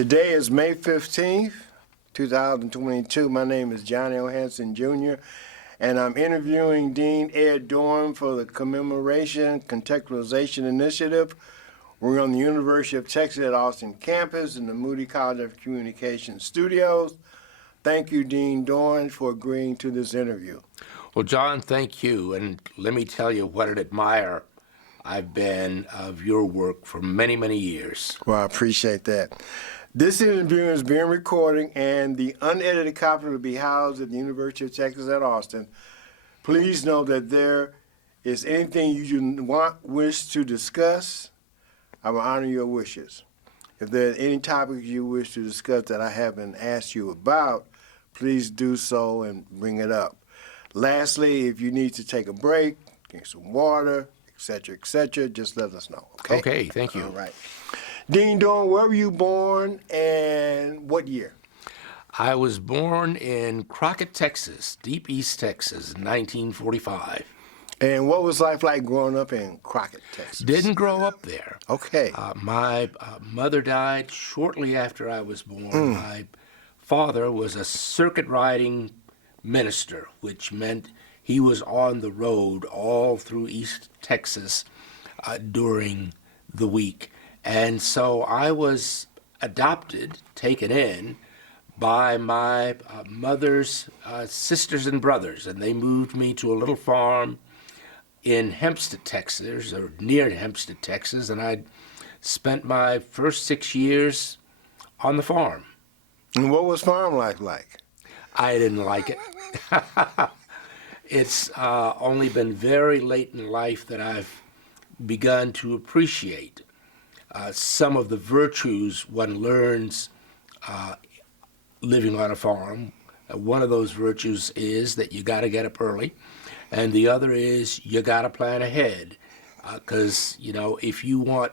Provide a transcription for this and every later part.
Today is May 15th, 2022. My name is John L. Hanson Jr., and I'm interviewing Dean Ed Dorn for the Commemoration Contextualization Initiative. We're on the University of Texas at Austin campus in the Moody College of Communication studios. Thank you, Dean Dorn, for agreeing to this interview. Well, John, thank you. And let me tell you what an admirer I've been of your work for many, many years. Well, I appreciate that. This interview is being recorded, and the unedited copy will be housed at the University of Texas at Austin. Please know that there is anything you wish to discuss, I will honor your wishes. If there are any topics you wish to discuss that I haven't asked you about, please do so and bring it up. Lastly, if you need to take a break, drink some water, etc., just let us know, okay? Okay, thank you. All right. Dean Dorn, where were you born and what year? I was born in Crockett, Texas, deep East Texas, in 1945. And what was life like growing up in Crockett, Texas? Didn't grow up there. Okay. My mother died shortly after I was born. My father was a circuit riding minister, which meant he was on the road all through East Texas during the week. And so I was adopted, taken in, by my mother's sisters and brothers, and they moved me to a little farm in Hempstead, Texas, or near Hempstead, Texas, and I spent my first 6 years on the farm. And what was farm life like? I didn't like it. It's only been very late in life that I've begun to appreciate some of the virtues one learns living on a farm. One of those virtues is that you got to get up early, and the other is you got to plan ahead. Because, if you want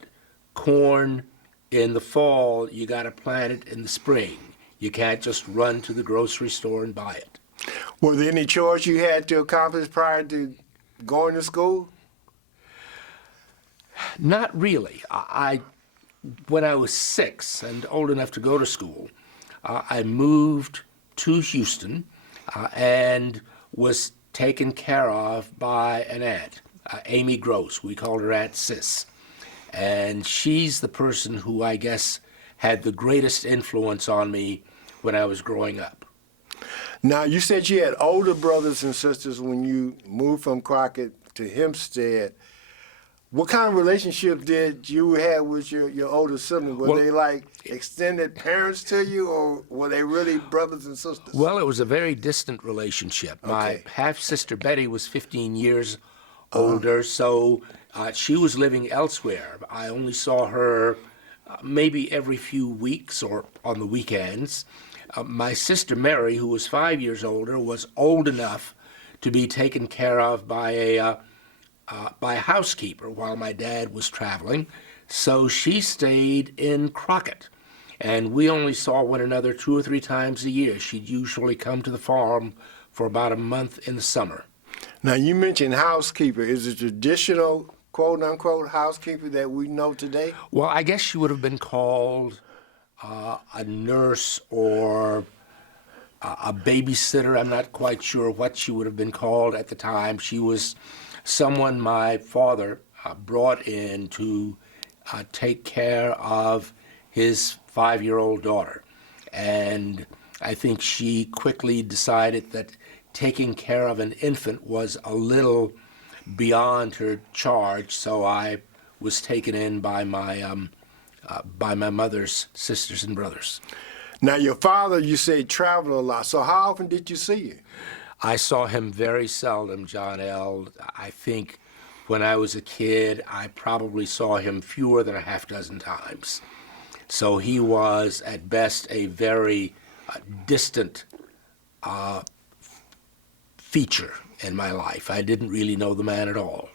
corn in the fall, you got to plant it in the spring. You can't just run to the grocery store and buy it. Were there any chores you had to accomplish prior to going to school? Not really. When I was 6 and old enough to go to school, I moved to Houston and was taken care of by an aunt, Amy Gross. We called her Aunt Sis. And she's the person who I guess had the greatest influence on me when I was growing up. Now, you said you had older brothers and sisters when you moved from Crockett to Hempstead. What kind of relationship did you have with your older siblings? Were they like extended parents to you, or were they really brothers and sisters? Well, it was a very distant relationship. Okay. My half-sister Betty was 15 years older, so she was living elsewhere. I only saw her maybe every few weeks or on the weekends. My sister Mary, who was 5 years older, was old enough to be taken care of by a housekeeper while my dad was traveling, so she stayed in Crockett. And we only saw one another 2 or 3 times a year. She'd usually come to the farm for about a month in the summer. Now, you mentioned housekeeper. Is it traditional, quote-unquote, housekeeper that we know today? Well, I guess she would have been called a nurse or a babysitter. I'm not quite sure what she would have been called at the time. She was someone my father brought in to take care of his 5-year-old daughter. And I think she quickly decided that taking care of an infant was a little beyond her charge, so I was taken in by my mother's sisters and brothers. Now, your father, you say, traveled a lot. So how often did you see you? I saw him very seldom, John L. I think when I was a kid, I probably saw him fewer than a half dozen times. So he was, at best, a very distant feature in my life. I didn't really know the man at all.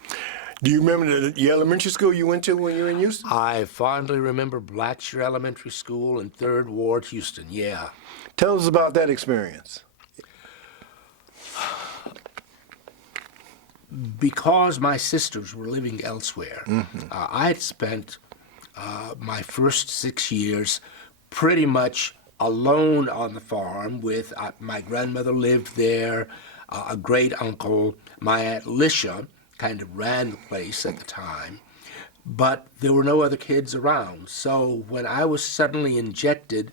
Do you remember the elementary school you went to when you were in Houston? I fondly remember Blackshear Elementary School in 3rd Ward, Houston, yeah. Tell us about that experience. Because my sisters were living elsewhere, I had spent my first 6 years pretty much alone on the farm with my grandmother lived there, a great uncle, my Aunt Lisha kind of ran the place at the time, but there were no other kids around. So when I was suddenly injected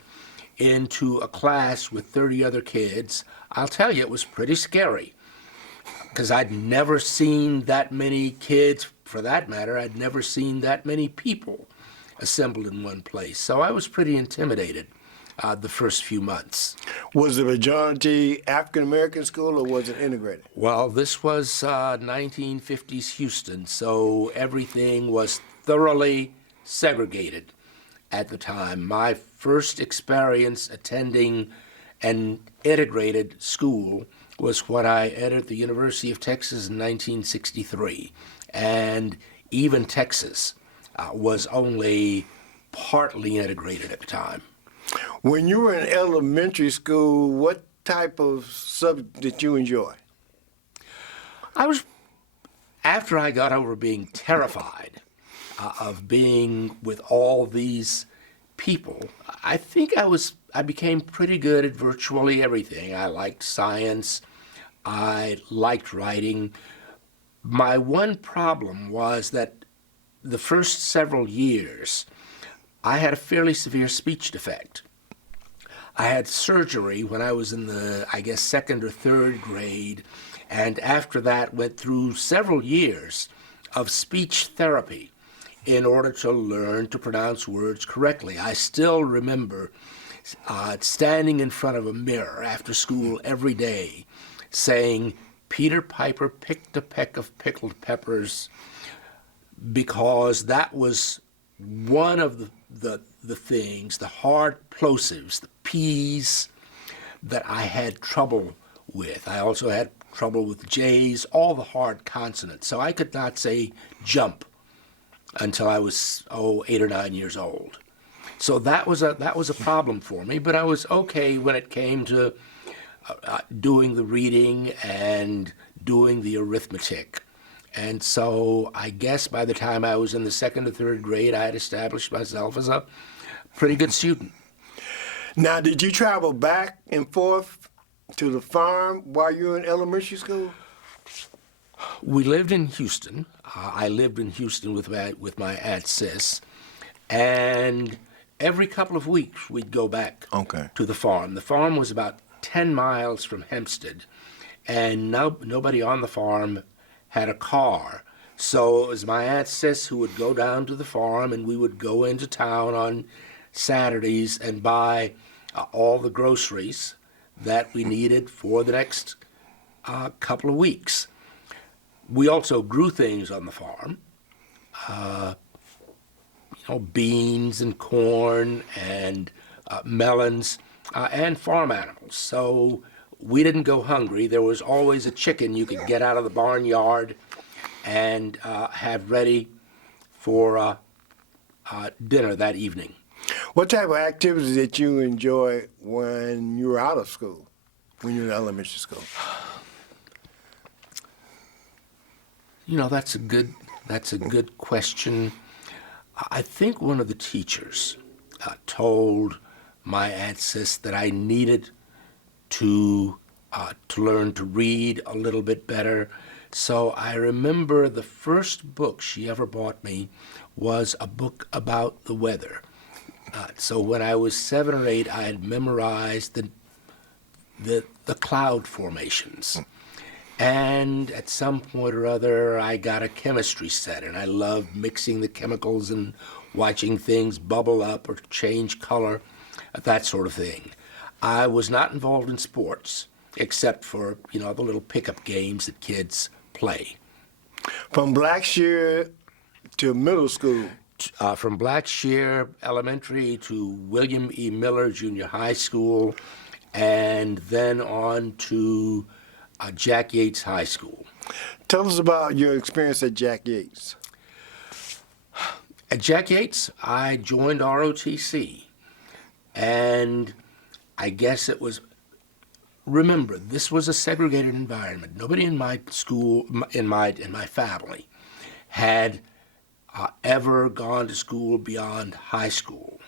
into a class with 30 other kids, I'll tell you, it was pretty scary because I'd never seen that many kids. For that matter, I'd never seen that many people assembled in one place. So I was pretty intimidated the first few months. Was the majority African-American school or was it integrated? Well, this was 1950s Houston, so everything was thoroughly segregated at the time. My first experience attending an integrated school was when I entered the University of Texas in 1963, and even Texas was only partly integrated at the time. When you were in elementary school, what type of subject did you enjoy? After I got over being terrified of being with all these people, I think I became pretty good at virtually everything. I liked science. I liked writing. My one problem was that the first several years, I had a fairly severe speech defect. I had surgery when I was in the, I guess, second or third grade, and after that went through several years of speech therapy in order to learn to pronounce words correctly. I still remember standing in front of a mirror after school every day saying, "Peter Piper picked a peck of pickled peppers," because that was one of the things, the hard plosives, the P's, that I had trouble with. I also had trouble with J's, all the hard consonants. So I could not say jump until I was 8 or 9 years old. So that was a problem for me, but I was okay when it came to doing the reading and doing the arithmetic. And so I guess by the time I was in the second or third grade, I had established myself as a pretty good student. Now, did you travel back and forth to the farm while you were in elementary school? We lived in Houston. I lived in Houston with my Aunt Sis, and every couple of weeks we'd go back to the farm. The farm was about 10 miles from Hempstead, and nobody on the farm had a car. So it was my Aunt Sis who would go down to the farm, and we would go into town on Saturdays and buy all the groceries that we needed for the next couple of weeks. We also grew things on the farm, beans and corn and melons and farm animals. So we didn't go hungry. There was always a chicken you could get out of the barnyard and have ready for dinner that evening. What type of activities did you enjoy when you were out of school, when you were in elementary school? That's a good question. I think one of the teachers told my Aunt Sis that I needed to learn to read a little bit better. So I remember the first book she ever bought me was a book about the weather. So when I was 7 or 8, I had memorized the cloud formations. And at some point or other, I got a chemistry set, and I loved mixing the chemicals and watching things bubble up or change color, that sort of thing. I was not involved in sports, except for, the little pickup games that kids play. From Blackshear to middle school? From Blackshear Elementary to William E. Miller Junior High School, and then on to Jack Yates High School. Tell us about your experience at Jack Yates. At Jack Yates, I joined ROTC, and I guess it was, remember, this was a segregated environment. Nobody in my school, in my family, had ever gone to school beyond high school.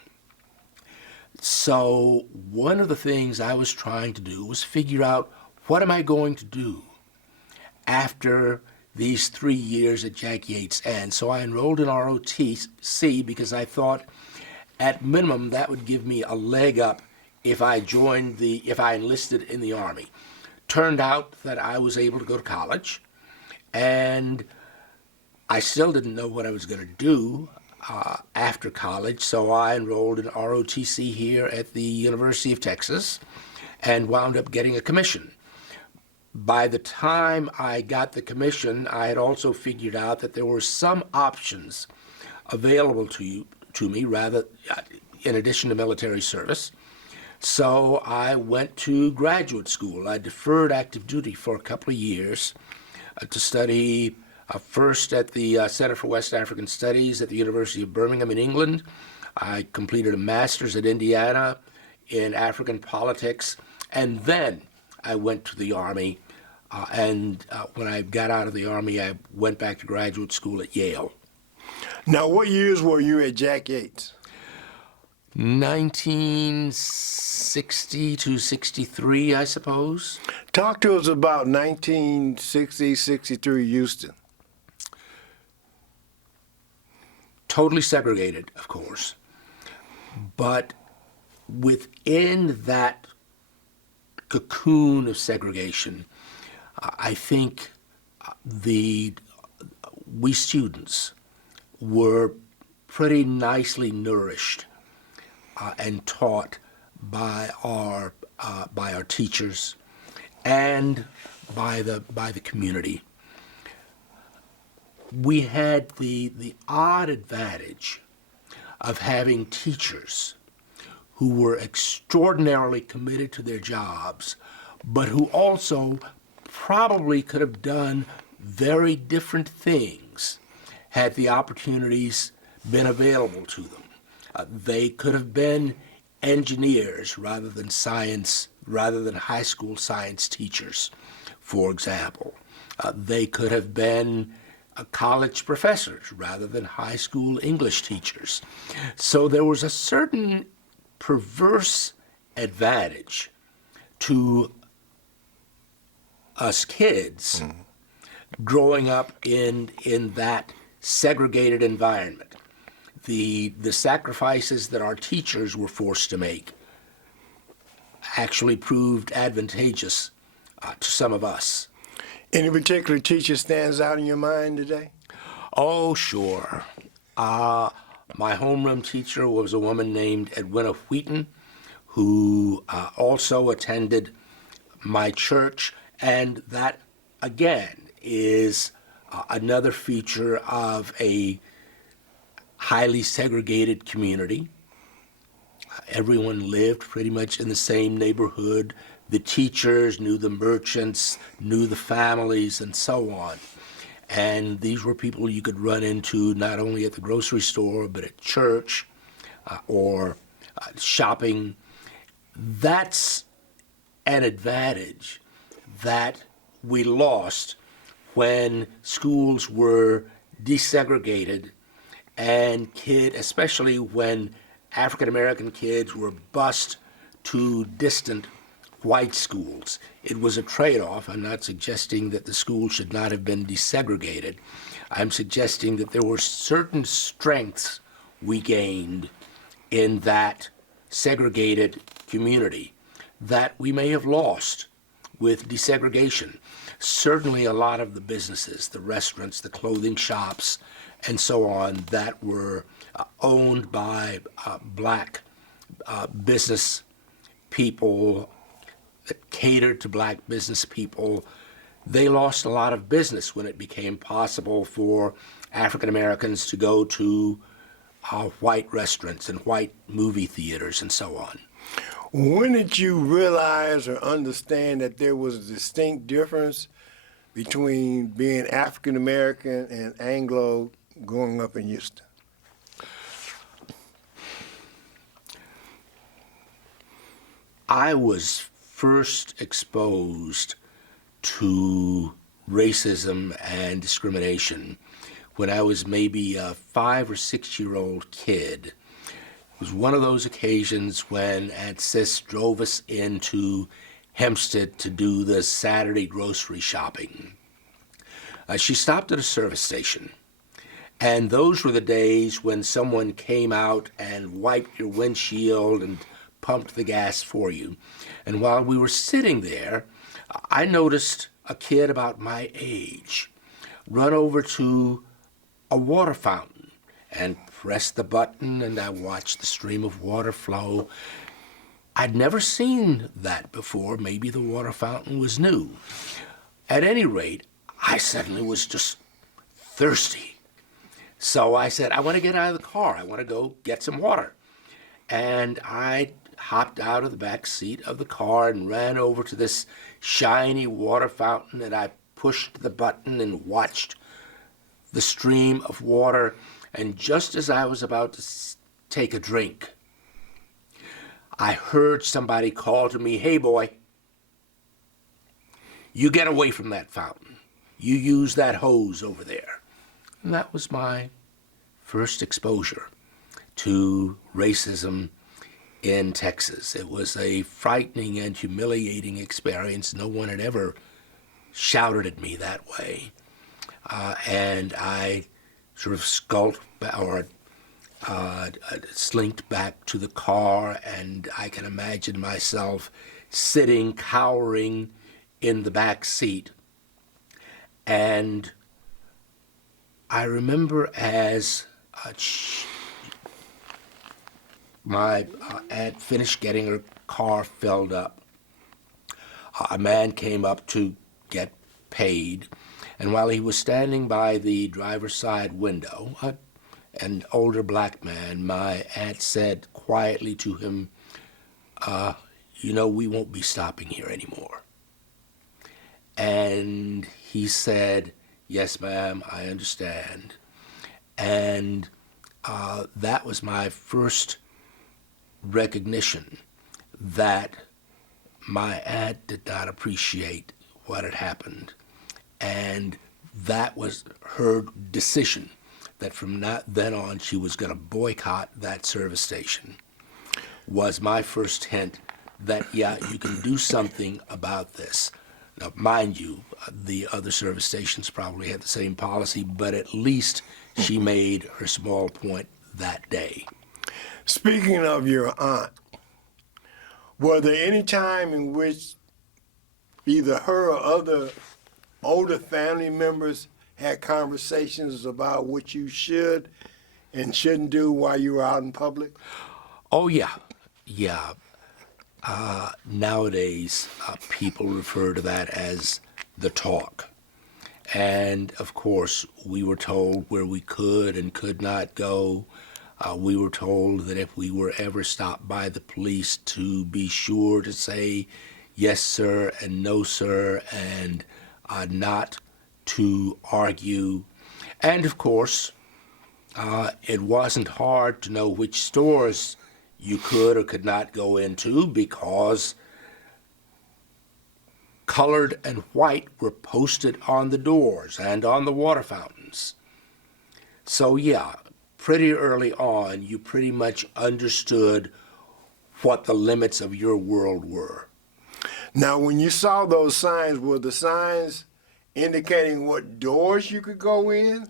So one of the things I was trying to do was figure out, what am I going to do after these 3 years at Jack Yates? And so I enrolled in ROTC because I thought at minimum that would give me a leg up if I enlisted in the Army. Turned out that I was able to go to college, and I still didn't know what I was going to do after college, so I enrolled in ROTC here at the University of Texas and wound up getting a commission. By the time I got the commission, I had also figured out that there were some options available to me, rather, in addition to military service. So I went to graduate school. I deferred active duty for a couple of years to study first at the Center for West African Studies at the University of Birmingham in England. I completed a master's at Indiana in African politics, and then I went to the Army, and when I got out of the Army, I went back to graduate school at Yale. Now, what years were you at Jack Yates? 1960 to 63, I suppose. Talk to us about 1960, 63 Houston. Totally segregated, of course. But within that cocoon of segregation, I think we students were pretty nicely nourished and taught by our teachers and by the community. We had the odd advantage of having teachers who were extraordinarily committed to their jobs, but who also probably could have done very different things had the opportunities been available to them. They could have been engineers rather than high school science teachers, for example. They could have been college professors rather than high school English teachers. So there was a certain perverse advantage to us kids growing up in that segregated environment. The sacrifices that our teachers were forced to make actually proved advantageous to some of us. Any particular teacher stands out in your mind today? Oh, sure. My homeroom teacher was a woman named Edwin Wheaton, who also attended my church, and that, again, is another feature of a highly segregated community. Everyone lived pretty much in the same neighborhood. The teachers knew the merchants, knew the families, and so on. And these were people you could run into not only at the grocery store, but at church or shopping. That's an advantage that we lost when schools were desegregated and especially when African American kids were bused to distant white schools. It was a trade-off. I'm not suggesting that the school should not have been desegregated. I'm suggesting that there were certain strengths we gained in that segregated community that we may have lost with desegregation. Certainly a lot of the businesses, the restaurants, the clothing shops, and so on, that were owned by black business people that catered to black business people, they lost a lot of business when it became possible for African Americans to go to white restaurants and white movie theaters and so on. When did you realize or understand that there was a distinct difference between being African American and Anglo growing up in Houston? I was first exposed to racism and discrimination when I was maybe a 5 or 6 year old kid. was one of those occasions when Aunt Sis drove us into Hempstead to do the Saturday grocery shopping. She stopped at a service station, and those were the days when someone came out and wiped your windshield and pumped the gas for you. And while we were sitting there, I noticed a kid about my age run over to a water fountain and press the button, and I watched the stream of water flow. I'd never seen that before. Maybe the water fountain was new. At any rate, I suddenly was just thirsty. So I said, I want to get out of the car. I want to go get some water. And I hopped out of the back seat of the car and ran over to this shiny water fountain, and I pushed the button and watched the stream of water. And just as I was about to take a drink, I heard somebody call to me, "Hey, boy, you get away from that fountain. You use that hose over there." And that was my first exposure to racism in Texas. It was a frightening and humiliating experience. No one had ever shouted at me that way. And I sort of slinked back to the car, and I can imagine myself sitting, cowering in the back seat. And I remember as my aunt finished getting her car filled up, a man came up to get paid, and while he was standing by the driver's side window, an older black man, my aunt said quietly to him, we won't be stopping here anymore. And he said, "Yes, ma'am, I understand." And that was my first recognition that my aunt did not appreciate what had happened. And that was her decision, that from then on she was going to boycott that service station. Was my first hint that, yeah, you can do something about this. Now, mind you, the other service stations probably had the same policy, but at least she made her small point that day. Speaking of your aunt, were there any time in which either her or other older family members had conversations about what you should and shouldn't do while you were out in public? Oh, yeah. Nowadays, people refer to that as the talk. And, of course, we were told where we could and could not go. We were told that if we were ever stopped by the police to be sure to say yes, sir, and no, sir, and not to argue. And, of course, it wasn't hard to know which stores you could or could not go into, because colored and white were posted on the doors and on the water fountains. So yeah, pretty early on, you pretty much understood what the limits of your world were. Now, when you saw those signs, were the signs indicating what doors you could go in?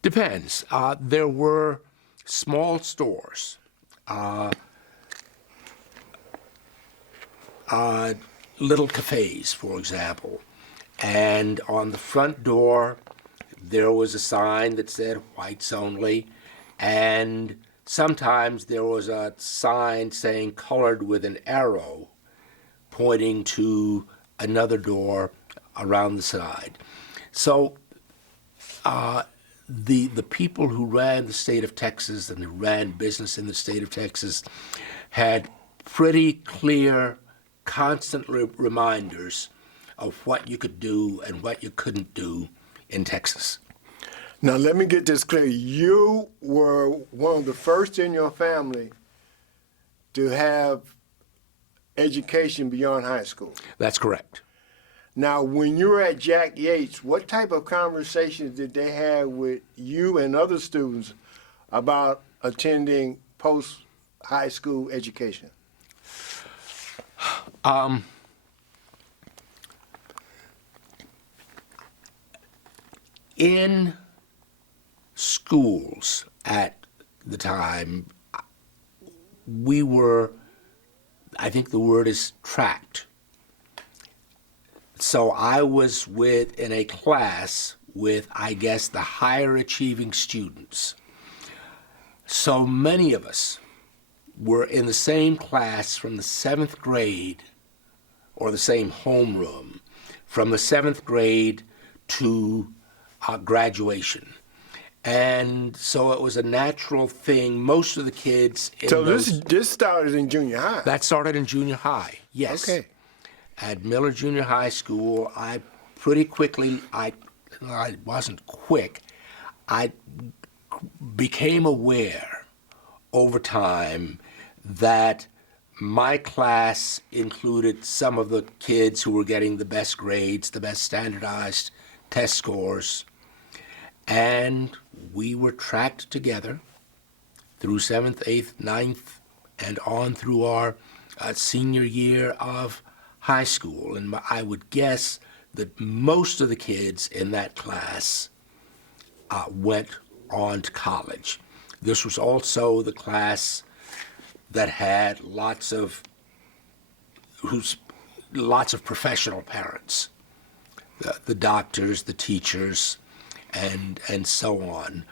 Depends. There were small stores. Little cafes, for example. And on the front door, there was a sign that said whites only. And sometimes there was a sign saying colored with an arrow pointing to another door around the side. So the people who ran the state of Texas and who ran business in the state of Texas had pretty clear, constant reminders of what you could do and what you couldn't do in Texas. Now, let me get this clear. You were one of the first in your family to have education beyond high school. That's correct. Now, when you were at Jack Yates, what type of conversations did they have with you and other students about attending post high school education? In schools at the time, we were, I think the word is tracked. So I was in a class with, I guess, the higher achieving students. So many of us were in the same class from the 7th grade, or the same homeroom, from the 7th grade to graduation. And so it was a natural thing. Most of the kids in So those, this started in junior high. that started in junior high, yes. Okay. At Miller Junior High School, I pretty quickly, I wasn't quick, I became aware over time that my class included some of the kids who were getting the best grades, the best standardized test scores, and we were tracked together through 7th, 8th, 9th, and on through our senior year of high school. And I would guess that most of the kids in that class went on to college. This was also the class that had lots of professional parents, the doctors, the teachers, and so on.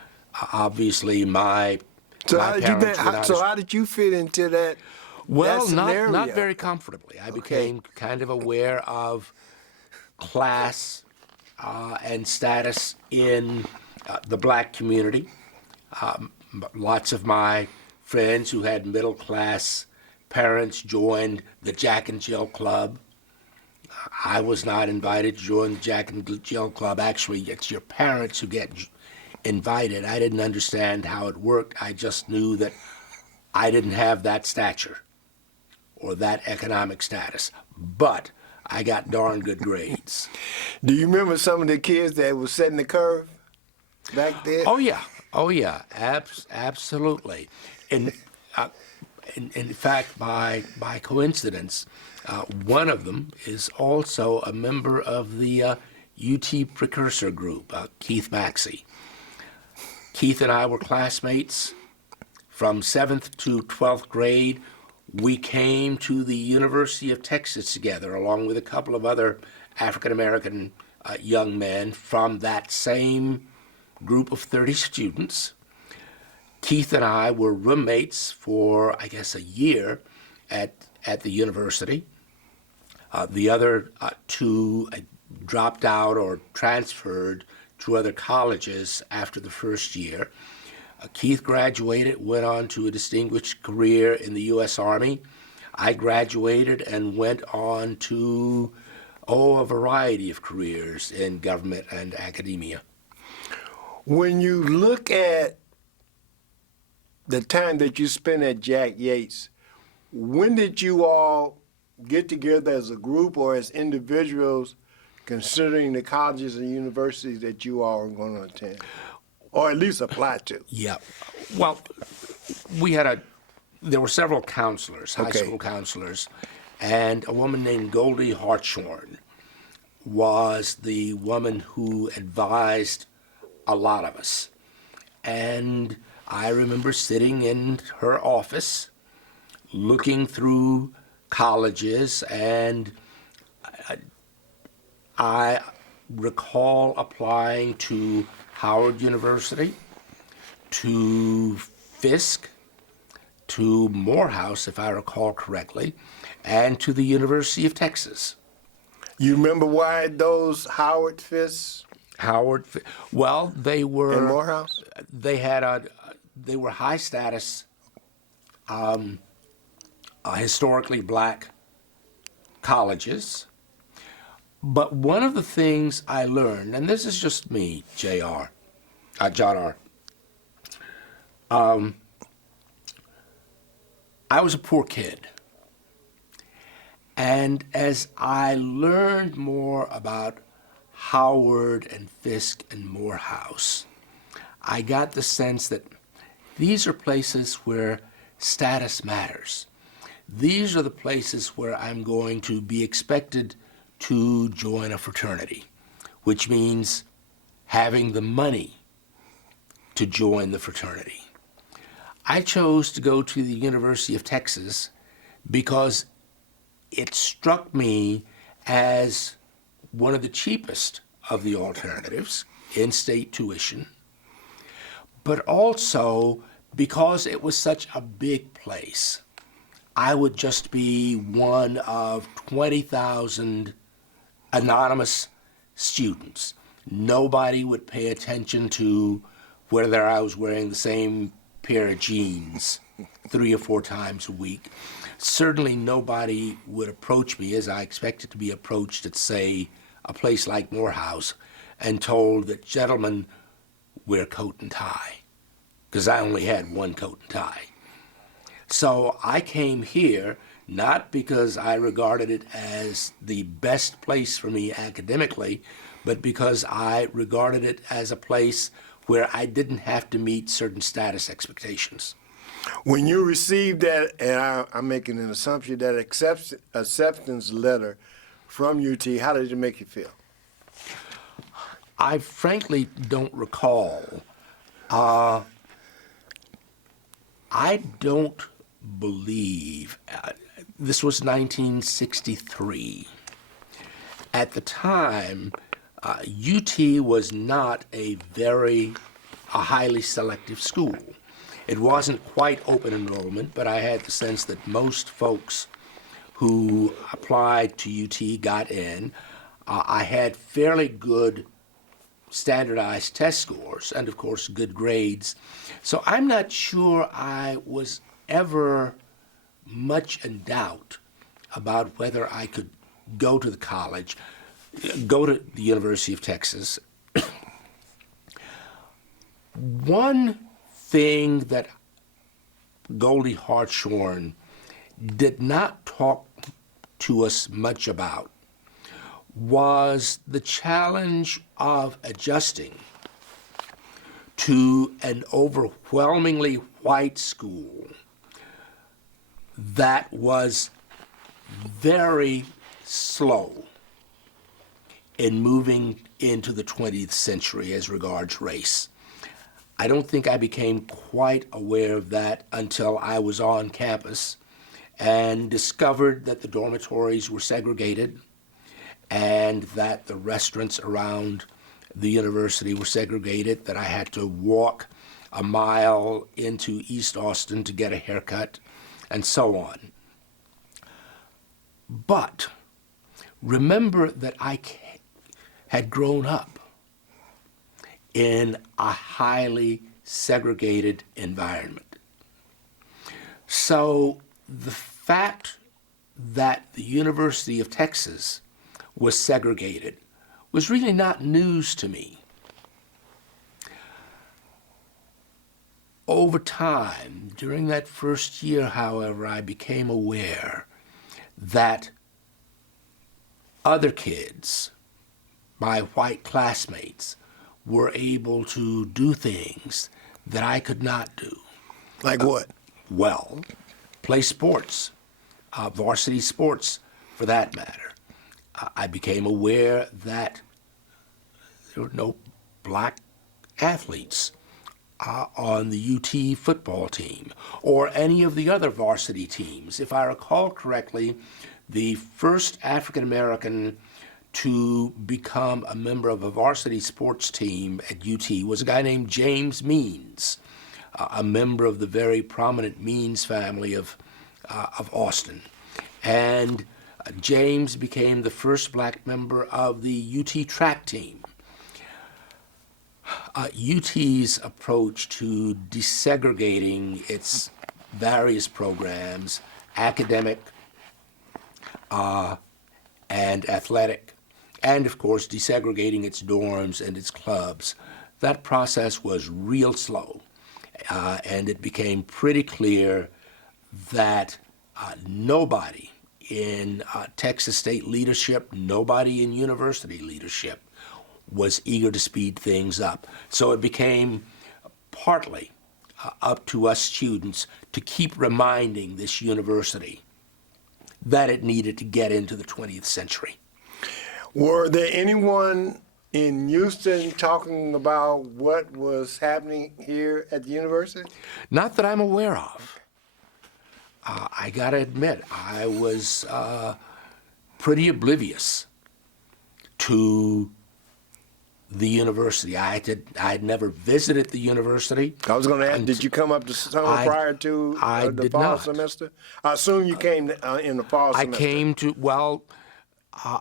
Obviously, my parents were not So as- how did you fit into that? well, that not scenario? very comfortably. I became kind of aware of class and status in the black community. Lots of my friends who had middle class parents joined the Jack and Jill Club. I was not invited to join the Jack and Jill Club. Actually, it's your parents who get invited. I didn't understand how it worked. I just knew that I didn't have that stature or that economic status. But I got darn good grades. Do you remember some of the kids that was setting the curve back then? Oh yeah, absolutely. And in fact, by coincidence, one of them is also a member of the UT precursor group, Keith Maxey. Keith and I were classmates from 7th to 12th grade. We came to the University of Texas together, along with a couple of other African American young men from that same group of 30 students. Keith and I were roommates for, I guess, a year at the university. The other two dropped out or transferred to other colleges after the first year. Keith graduated, went on to a distinguished career in the U.S. Army. I graduated and went on to, a variety of careers in government and academia. When you look at the time that you spent at Jack Yates, when did you all get together as a group or as individuals considering the colleges and universities that you all are going to attend? Or at least apply to? Yeah. Well, there were several counselors, high school counselors, and a woman named Goldie Hartshorn was the woman who advised a lot of us. And I remember sitting in her office looking through colleges, and I recall applying to Howard University, to Fisk, to Morehouse, if I recall correctly, and to the University of Texas. You remember why those Howard Fisk Well, they were and Morehouse? They were high status, historically black colleges. But one of the things I learned, and this is just me, John R. I was a poor kid. And as I learned more about Howard and Fisk and Morehouse, I got the sense that these are places where status matters. These are the places where I'm going to be expected to join a fraternity, which means having the money to join the fraternity. I chose to go to the University of Texas because it struck me as one of the cheapest of the alternatives, in-state tuition, but also because it was such a big place. I would just be one of 20,000 anonymous students. Nobody would pay attention to whether I was wearing the same pair of jeans 3 or 4 times a week. Certainly nobody would approach me as I expected to be approached at, say, a place like Morehouse and told that gentlemen wear coat and tie, because I only had one coat and tie. So I came here not because I regarded it as the best place for me academically, but because I regarded it as a place where I didn't have to meet certain status expectations. When you received that, and I'm making an assumption, that acceptance letter from UT, how did it make you feel? I frankly don't recall. I don't believe, this was 1963. At the time, UT was not a highly selective school. It wasn't quite open enrollment, but I had the sense that most folks who applied to UT got in. I had fairly good standardized test scores and, of course, good grades. So I'm not sure I was ever much in doubt about whether I could go to the college, go to the University of Texas. One thing that Goldie Hartshorn did not talk to us much about was the challenge of adjusting to an overwhelmingly white school that was very slow in moving into the 20th century as regards race. I don't think I became quite aware of that until I was on campus and discovered that the dormitories were segregated and that the restaurants around the university were segregated, that I had to walk a mile into East Austin to get a haircut, and so on. But remember that I had grown up in a highly segregated environment. So the fact that the University of Texas was segregated was really not news to me. Over time, during that first year, however, I became aware that other kids, my white classmates, were able to do things that I could not do. Like what? Well, play sports, varsity sports for that matter. I became aware that there were no black athletes on the UT football team or any of the other varsity teams. If I recall correctly, the first African American to become a member of a varsity sports team at UT was a guy named James Means, a member of the very prominent Means family of Austin. And James became the first black member of the UT track team. UT's approach to desegregating its various programs, academic and athletic, and of course desegregating its dorms and its clubs, that process was real slow. And it became pretty clear that nobody in Texas state leadership, nobody in university leadership was eager to speed things up. So it became partly up to us students to keep reminding this university that it needed to get into the 20th century. Were there anyone in Houston talking about what was happening here at the university? Not that I'm aware of. I gotta admit, I was pretty oblivious to the university. I had never visited the university. I was going to ask, did you come up to summer prior to I the did fall not. semester? I assume you came in the fall semester.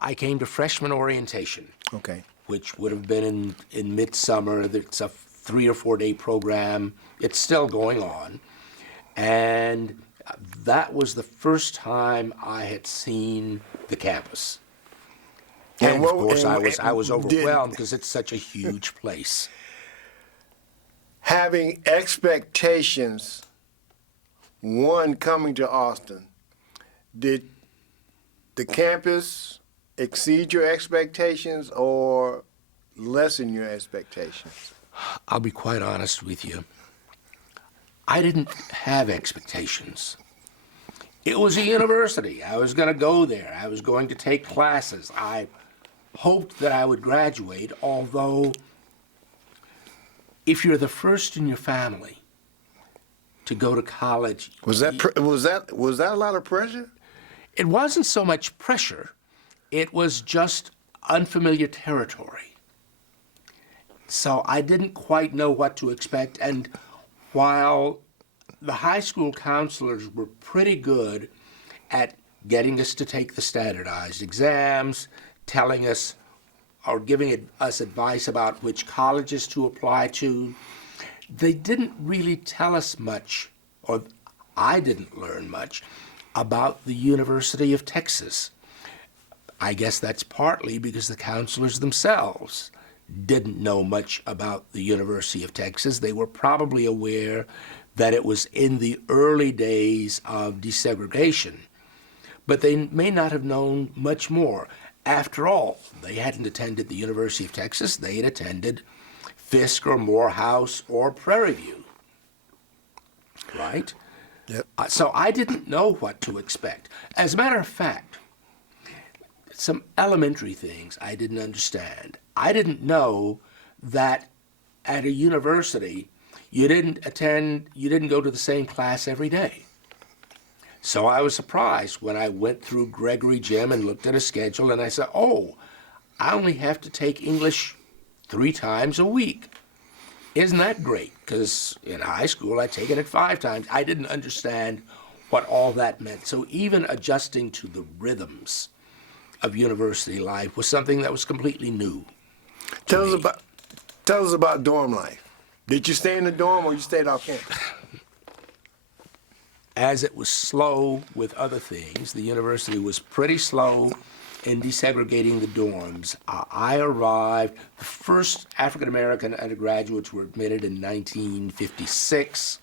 I came to freshman orientation, Okay. which would have been in midsummer. It's a 3 or 4 day program. It's still going on. And that was the first time I had seen the campus. And of course, I was overwhelmed because it's such a huge place. Having expectations, one coming to Austin, did the campus exceed your expectations or lessen your expectations? I'll be quite honest with you. I didn't have expectations. It was a university. I was going to go there. I was going to take classes. I hoped that I would graduate, although if you're the first in your family to go to college, Was that a lot of pressure? it wasn't so much pressure. It was just unfamiliar territory. So I didn't quite know what to expect, and while the high school counselors were pretty good at getting us to take the standardized exams, telling us or giving us advice about which colleges to apply to, they didn't really tell us much, or I didn't learn much, about the University of Texas. I guess that's partly because the counselors themselves didn't know much about the University of Texas. They were probably aware that it was in the early days of desegregation, but they may not have known much more. After all, they hadn't attended the University of Texas. They had attended Fisk or Morehouse or Prairie View, right? Yep. So I didn't know what to expect. As a matter of fact, some elementary things I didn't understand. I didn't know that at a university you didn't go to the same class every day. So I was surprised when I went through Gregory Gym and looked at a schedule, and I said, oh, I only have to take English 3 times a week. Isn't that great? Because in high school I'd taken it 5 times. I didn't understand what all that meant. So even adjusting to the rhythms of university life was something that was completely new. Tell us about dorm life. Did you stay in the dorm or you stayed off campus? As it was slow with other things, the university was pretty slow in desegregating the dorms. I arrived, the first African-American undergraduates were admitted in 1956.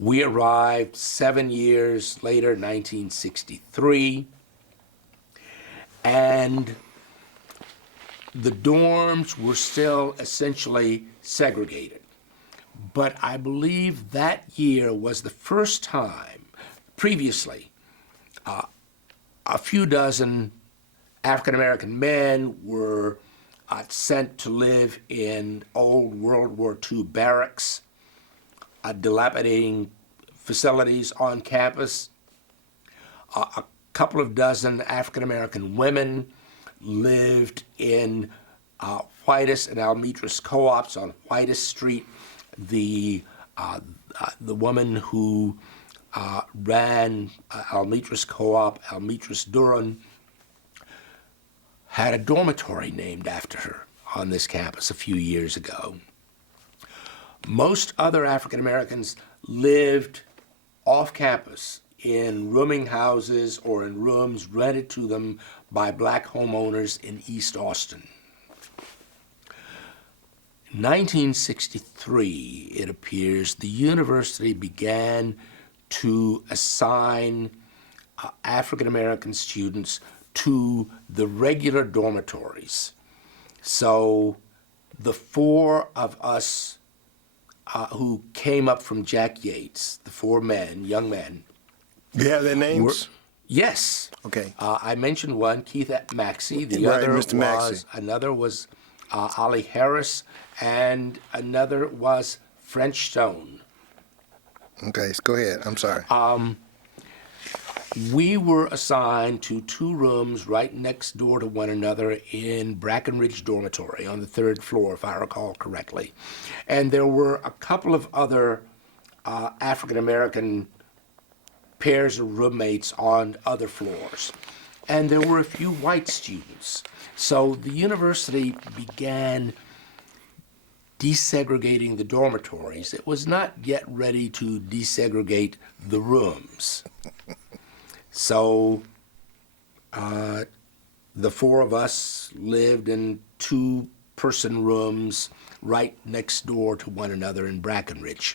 We arrived 7 years later, 1963. And the dorms were still essentially segregated. But I believe that year was the first time, previously, a few dozen African-American men were sent to live in old World War II barracks, dilapidating facilities on campus. A couple of dozen African-American women lived in Whitus and Almetris co-ops on Whitus Street. The woman who ran Almetris Co-op, Almetris Dorn, had a dormitory named after her on this campus a few years ago. Most other African Americans lived off campus in rooming houses or in rooms rented to them by black homeowners in East Austin. In 1963, it appears, the university began to assign African American students to the regular dormitories. So the 4 of us who came up from Jack Yates, the four men, young men. You have their names? Yes. Okay. I mentioned one, Keith Maxey. The Right, other Mr. Maxey. another was Ollie Harris, and another was French Stone. Okay, go ahead. I'm sorry. We were assigned to two rooms right next door to one another in Brackenridge Dormitory on the third floor, if I recall correctly. And there were a couple of other African American pairs of roommates on other floors. And there were a few white students. So the university began desegregating the dormitories. It was not yet ready to desegregate the rooms. So the four of us lived in two-person rooms right next door to one another in Brackenridge.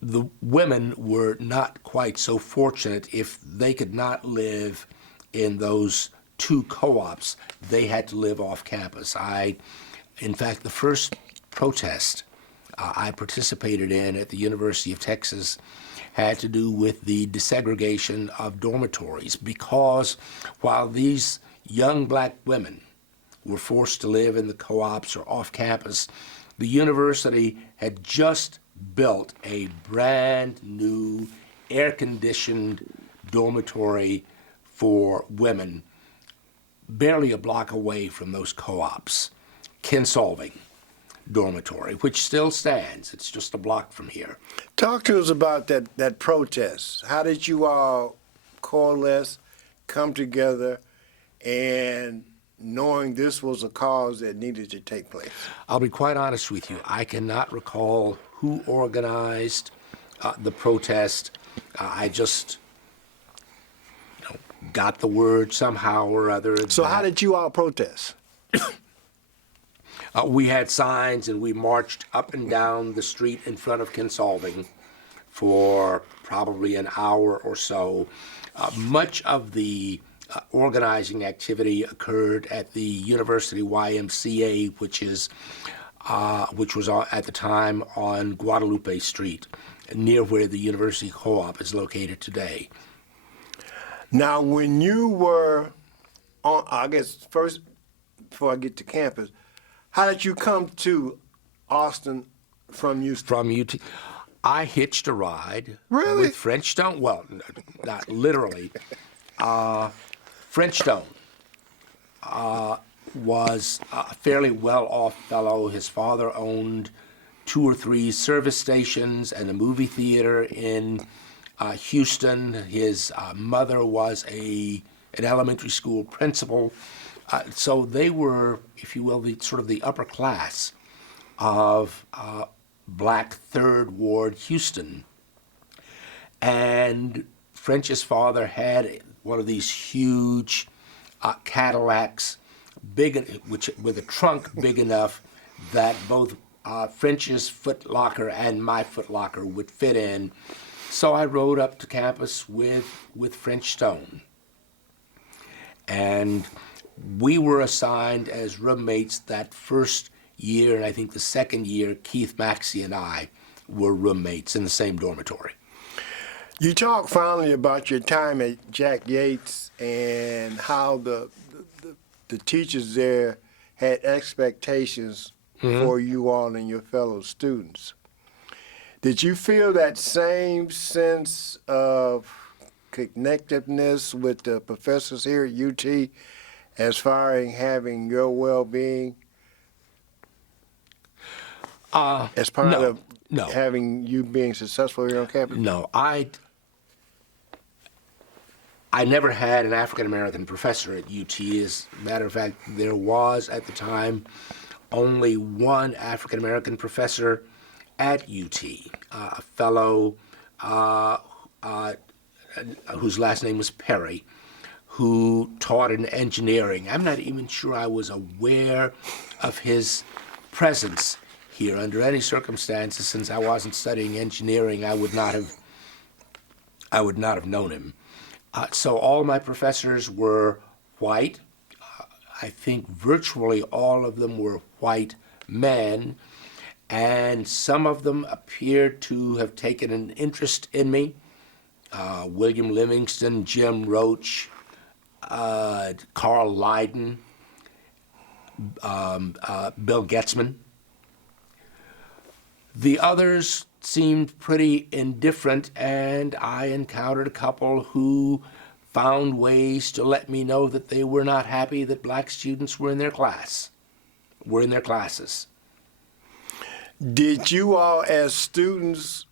The women were not quite so fortunate. If they could not live in those two co-ops, they had to live off campus. In fact, the first protest I participated in at the University of Texas had to do with the desegregation of dormitories, because while these young black women were forced to live in the co-ops or off campus, the university had just built a brand new air-conditioned dormitory for women barely a block away from those co-ops, Kinsolving Dormitory, which still stands. It's just a block from here. Talk to us about that protest. How did you all coalesce, come together, and knowing this was a cause that needed to take place? I'll be quite honest with you. I cannot recall who organized the protest. I just got the word somehow or other. So how did you all protest? We had signs and we marched up and down the street in front of Kinsolving for probably an hour or so. Much of the organizing activity occurred at the University YMCA, which was at the time on Guadalupe Street, near where the University Co-op is located today. Now, when you were on, I guess first, before I get to campus, how did you come to Austin from Houston? From UT. I hitched a ride Really? with French Stone. Well, not literally. French Stone was a fairly well-off fellow. His father owned 2 or 3 service stations and a movie theater in Houston. His mother was an elementary school principal. So they were, if you will, the upper class of black Third Ward Houston. And French's father had one of these huge Cadillacs, with a trunk big enough that both French's Foot Locker and my Foot Locker would fit in. So I rode up to campus with French Stone. And we were assigned as roommates that first year, and I think the second year, Keith Maxey and I were roommates in the same dormitory. You talked finally about your time at Jack Yates and how the teachers there had expectations for you all and your fellow students. Did you feel that same sense of connectiveness with the professors here at UT as far as having your well-being as part of having you being successful here on campus? No, I never had an African-American professor at UT. As a matter of fact, there was, at the time, only one African-American professor at UT, a fellow whose last name was Perry, who taught in engineering. I'm not even sure I was aware of his presence here under any circumstances. Since I wasn't studying engineering, I would not have known him. So all my professors were white. I think virtually all of them were white men, and some of them appeared to have taken an interest in me. William Livingston, Jim Roach, Carl Lydon, Bill Getzman. The others seemed pretty indifferent, and I encountered a couple who found ways to let me know that they were not happy that black students were in their classes. Did you all, as students,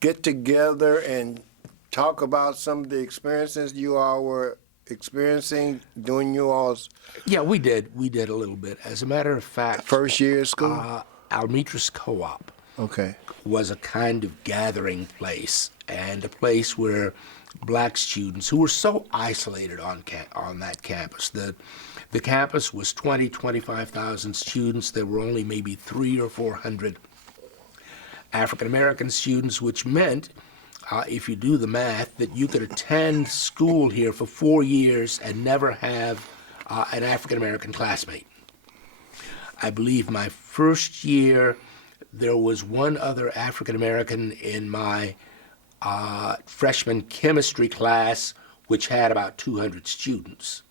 get together and talk about some of the experiences you all were experiencing during you all's Yeah, we did. We did a little bit. As a matter of fact, first year of school? Almetris Co-op Okay. was a kind of gathering place, and a place where black students who were so isolated on that campus. The campus was 25,000 students. There were only maybe 300 or 400 African American students, which meant, if you do the math, that you could attend school here for 4 years and never have an African American classmate. I believe my first year, there was one other African American in my freshman chemistry class, which had about 200 students.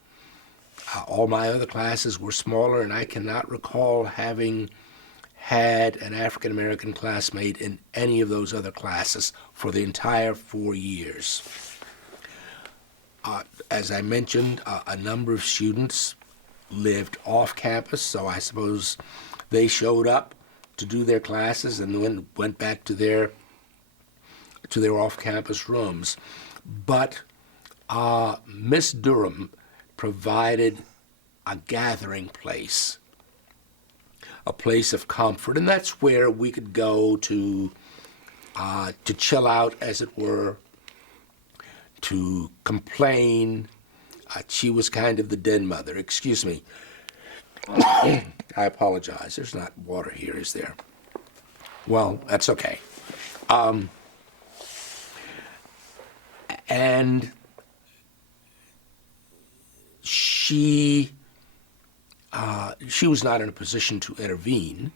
All my other classes were smaller, and I cannot recall having had an African American classmate in any of those other classes for the entire 4 years. As I mentioned, a number of students lived off campus, so I suppose they showed up to do their classes and then went back to their off-campus rooms. But Miss Durham provided a gathering place, a place of comfort, and that's where we could go to chill out, as it were, to complain. She was kind of the den mother. Excuse me. I apologize. There's not water here, is there? Well, that's okay. And she was not in a position to intervene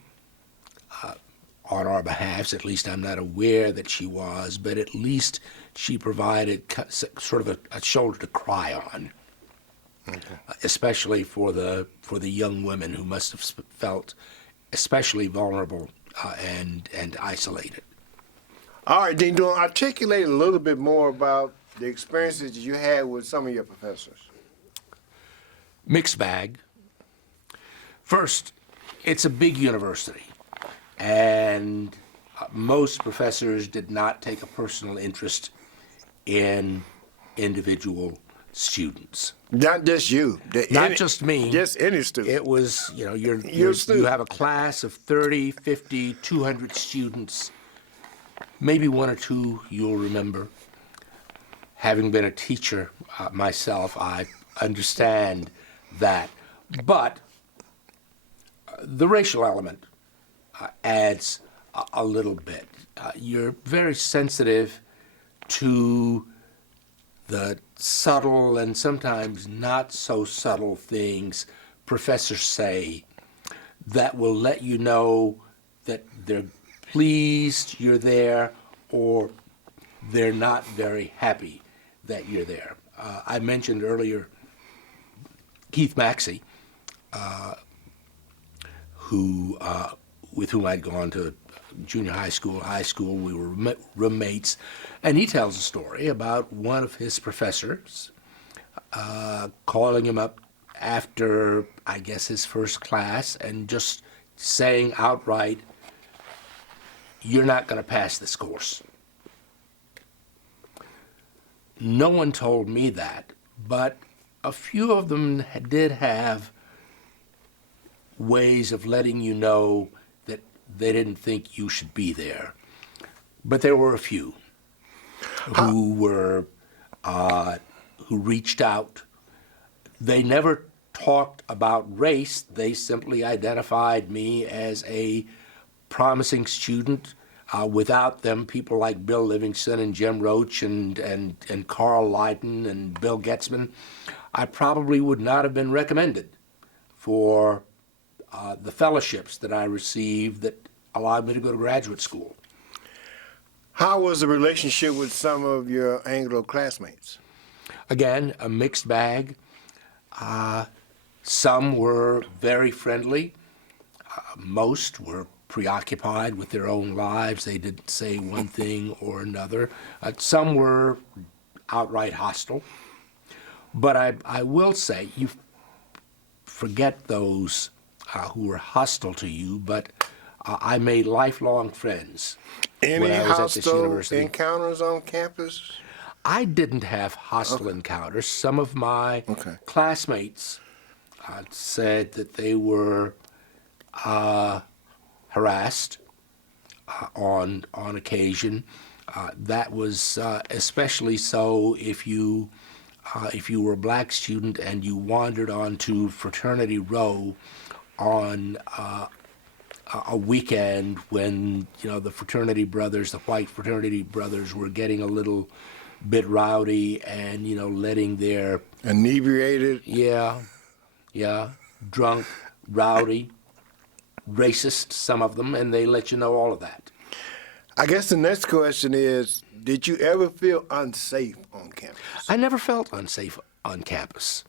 on our behalf. At least I'm not aware that she was, but at least she provided sort of a shoulder to cry on. Okay. Especially for the young women who must have felt especially vulnerable and isolated. All right, Dean Dorn, articulate a little bit more about the experiences you had with some of your professors. Mixed bag. First, it's a big university, and most professors did not take a personal interest in individual students. Not just you. Not just me. Just any student. It was, you have a class of 30, 50, 200 students. Maybe one or two you'll remember. Having been a teacher myself, I understand that. But the racial element adds a little bit. You're very sensitive to the subtle and sometimes not so subtle things professors say that will let you know that they're pleased you're there or they're not very happy that you're there. I mentioned earlier Keith Maxey, with whom I'd gone to junior high school, we were roommates, and he tells a story about one of his professors calling him up after, I guess, his first class and just saying outright, "You're not going to pass this course." No one told me that, but a few of them did have ways of letting you know that they didn't think you should be there. But there were a few who reached out. They never talked about race. They simply identified me as a promising student. Without them, people like Bill Livingston and Jim Roach and Carl Lydon and Bill Getzman, I probably would not have been recommended for the fellowships that I received that allowed me to go to graduate school. How was the relationship with some of your Anglo classmates? Again, a mixed bag. Some were very friendly. Most were preoccupied with their own lives. They didn't say one thing or another. Some were outright hostile. But I will say, you forget those who were hostile to you, but I made lifelong friends Any when I was at this hostile university. encounters on campus? I didn't have hostile encounters. Some of my Okay. classmates said that they were harassed on occasion. That was especially so if you were a black student and you wandered onto Fraternity Row on a weekend when the fraternity brothers, the white fraternity brothers, were getting a little bit rowdy and letting their Inebriated? yeah, drunk, rowdy, racist, some of them, and they let you know all of that. I guess the next question is, did you ever feel unsafe on campus? I never felt unsafe on campus.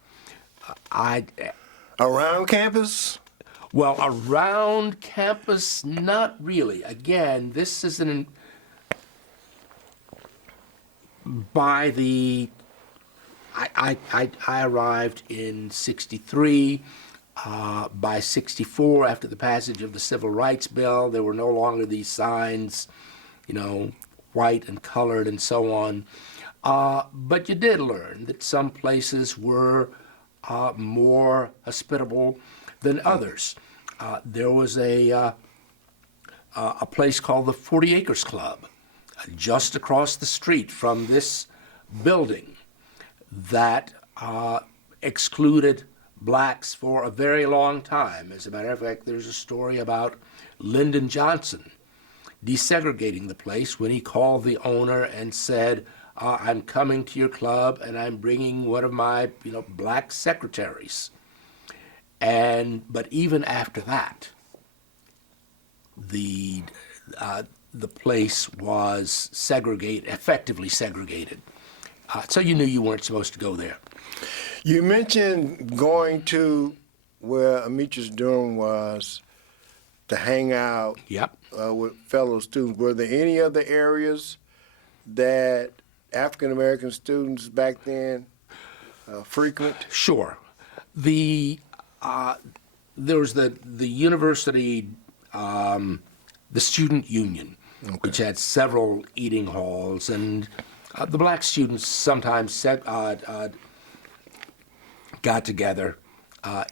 Around campus? Well, around campus, not really. Again, this is I arrived in '63. By '64, after the passage of the Civil Rights Bill, there were no longer these signs, white and colored and so on. But you did learn that some places were more hospitable than others. There was a place called the 40 Acres Club just across the street from this building that excluded blacks for a very long time. As a matter of fact, there's a story about Lyndon Johnson desegregating the place when he called the owner and said, I'm coming to your club and I'm bringing one of my black secretaries. But even after that, the place was effectively segregated. So you knew you weren't supposed to go there. You mentioned going to where Edwin Dorn was to hang out Yep. with fellow students. Were there any other areas that African American students back then frequent? Sure. There was the university, the student union, which had several eating halls, and the black students sometimes got together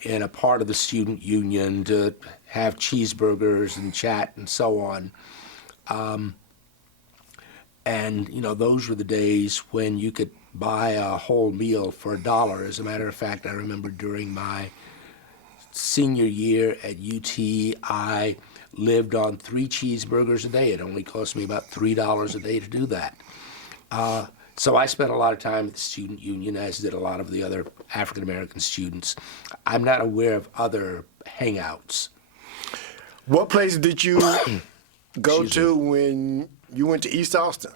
in a part of the student union to have cheeseburgers and chat and so on. Those were the days when you could buy a whole meal for $1. As a matter of fact, I remember during my senior year at UT, I lived on 3 cheeseburgers a day. It only cost me about $3 a day to do that. So I spent a lot of time at the student union, as did a lot of the other African American students. I'm not aware of other hangouts. What place did you go Excuse to when you went to East Austin?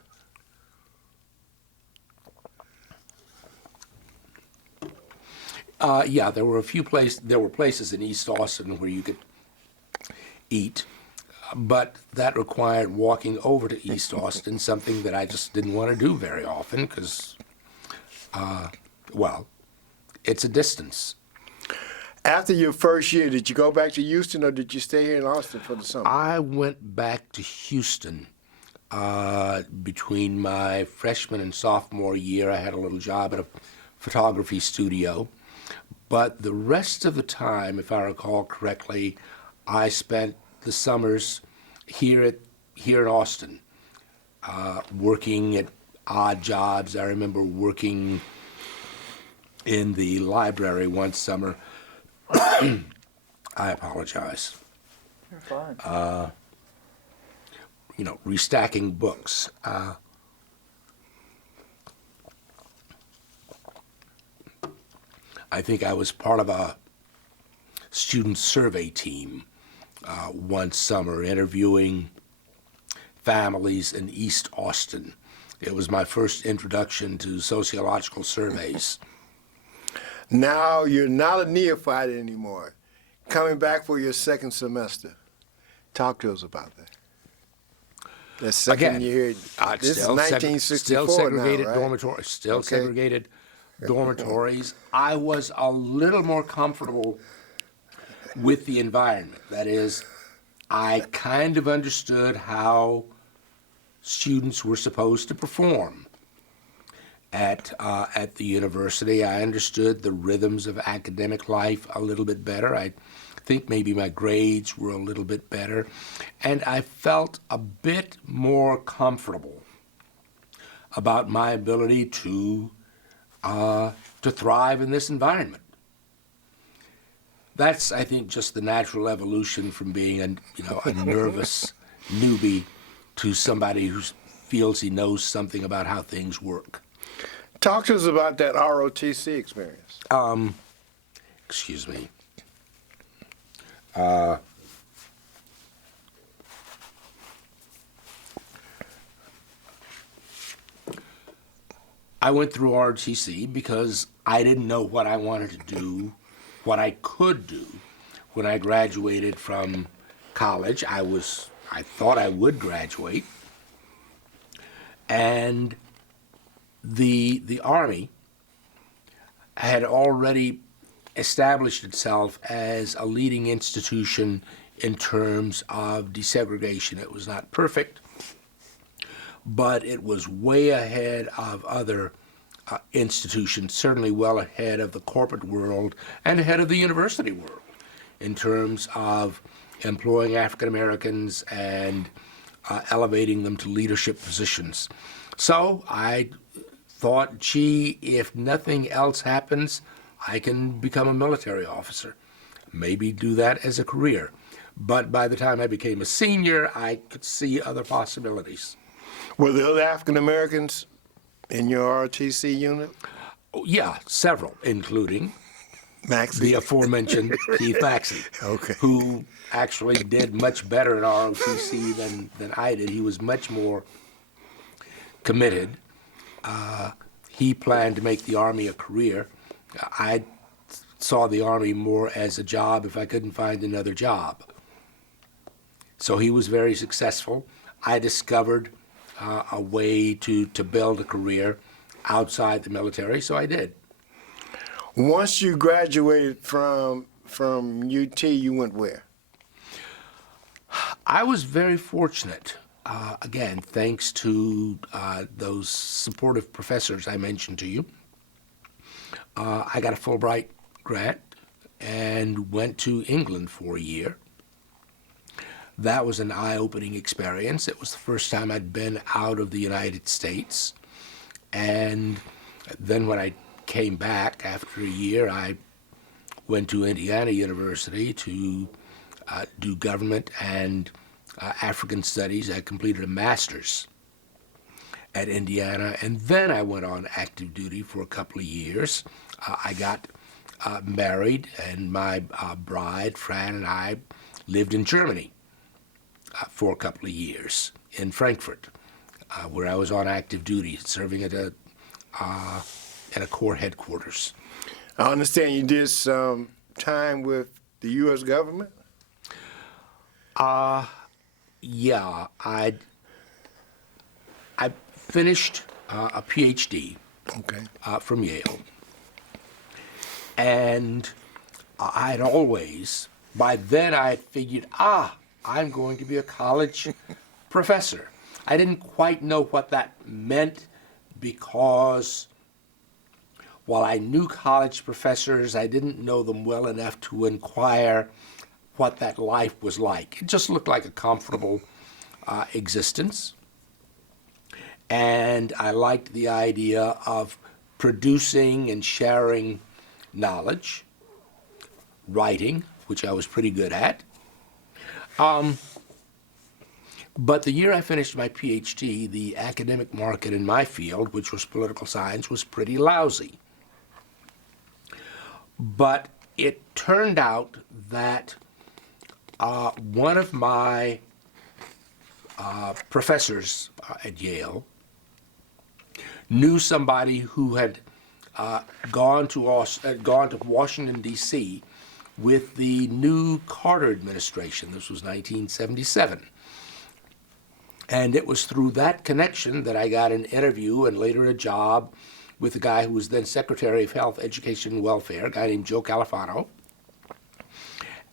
There were places in East Austin where you could eat, but that required walking over to East Austin, something that I just didn't want to do very often because, it's a distance. After your first year, did you go back to Houston or did you stay here in Austin for the summer? I went back to Houston between my freshman and sophomore year. I had a little job at a photography studio. But the rest of the time, if I recall correctly, I spent the summers here in Austin, working at odd jobs. I remember working in the library one summer. I apologize. You're fine. Restacking books. I think I was part of a student survey team one summer interviewing families in East Austin. It was my first introduction to sociological surveys. Now you're not a neophyte anymore. Coming back for your second semester. Talk to us about that. The second year. This is 1964 still segregated now, right? dormitories. Still Okay. segregated dormitories. I was a little more comfortable with the environment. That is, I kind of understood how students were supposed to perform at the university. I understood the rhythms of academic life a little bit better. I think maybe my grades were a little bit better, and I felt a bit more comfortable about my ability to thrive in this environment. That's, I think, just the natural evolution from being a nervous newbie to somebody who feels he knows something about how things work. Talk to us about that ROTC experience. Excuse me. I went through ROTC because I didn't know what I wanted to do, what I could do. When I graduated from college, I thought I would graduate, and the Army had already established itself as a leading institution in terms of desegregation. It was not perfect, but it was way ahead of other institutions, certainly well ahead of the corporate world and ahead of the university world in terms of employing African Americans and elevating them to leadership positions. So I thought, gee, if nothing else happens, I can become a military officer, maybe do that as a career. But by the time I became a senior, I could see other possibilities. Were there other African Americans in your ROTC unit? Oh, yeah, several, including Maxie? the aforementioned Keith Maxey, Okay. who actually did much better at ROTC than I did. He was much more committed. He planned to make the Army a career. I saw the Army more as a job if I couldn't find another job. So he was very successful. I discovered a way to build a career outside the military, so I did. Once you graduated from UT, you went where? I was very fortunate, again, thanks to those supportive professors I mentioned to you. I got a Fulbright grant and went to England for a year. That was an eye-opening experience. It was the first time I'd been out of the United States. And then when I came back after a year, I went to Indiana University to do government and African studies. I completed a master's at Indiana, and then I went on active duty for a couple of years. I got married, and my bride, Fran, and I lived in Germany for a couple of years in Frankfurt, where I was on active duty, serving at a Corps headquarters. I understand you did some time with the U.S. government? Yeah, I finished a PhD Okay. from Yale, and I had always, by then I had figured, I'm going to be a college professor. I didn't quite know what that meant because while I knew college professors, I didn't know them well enough to inquire what that life was like. It just looked like a comfortable existence. And I liked the idea of producing and sharing knowledge, writing, which I was pretty good at. But the year I finished my PhD, the academic market in my field, which was political science, was pretty lousy. But it turned out that one of my professors at Yale knew somebody who had gone to Washington, D.C. with the new Carter administration. This was 1977. And it was through that connection that I got an interview and later a job with the guy who was then Secretary of Health, Education, and Welfare, a guy named Joe Califano.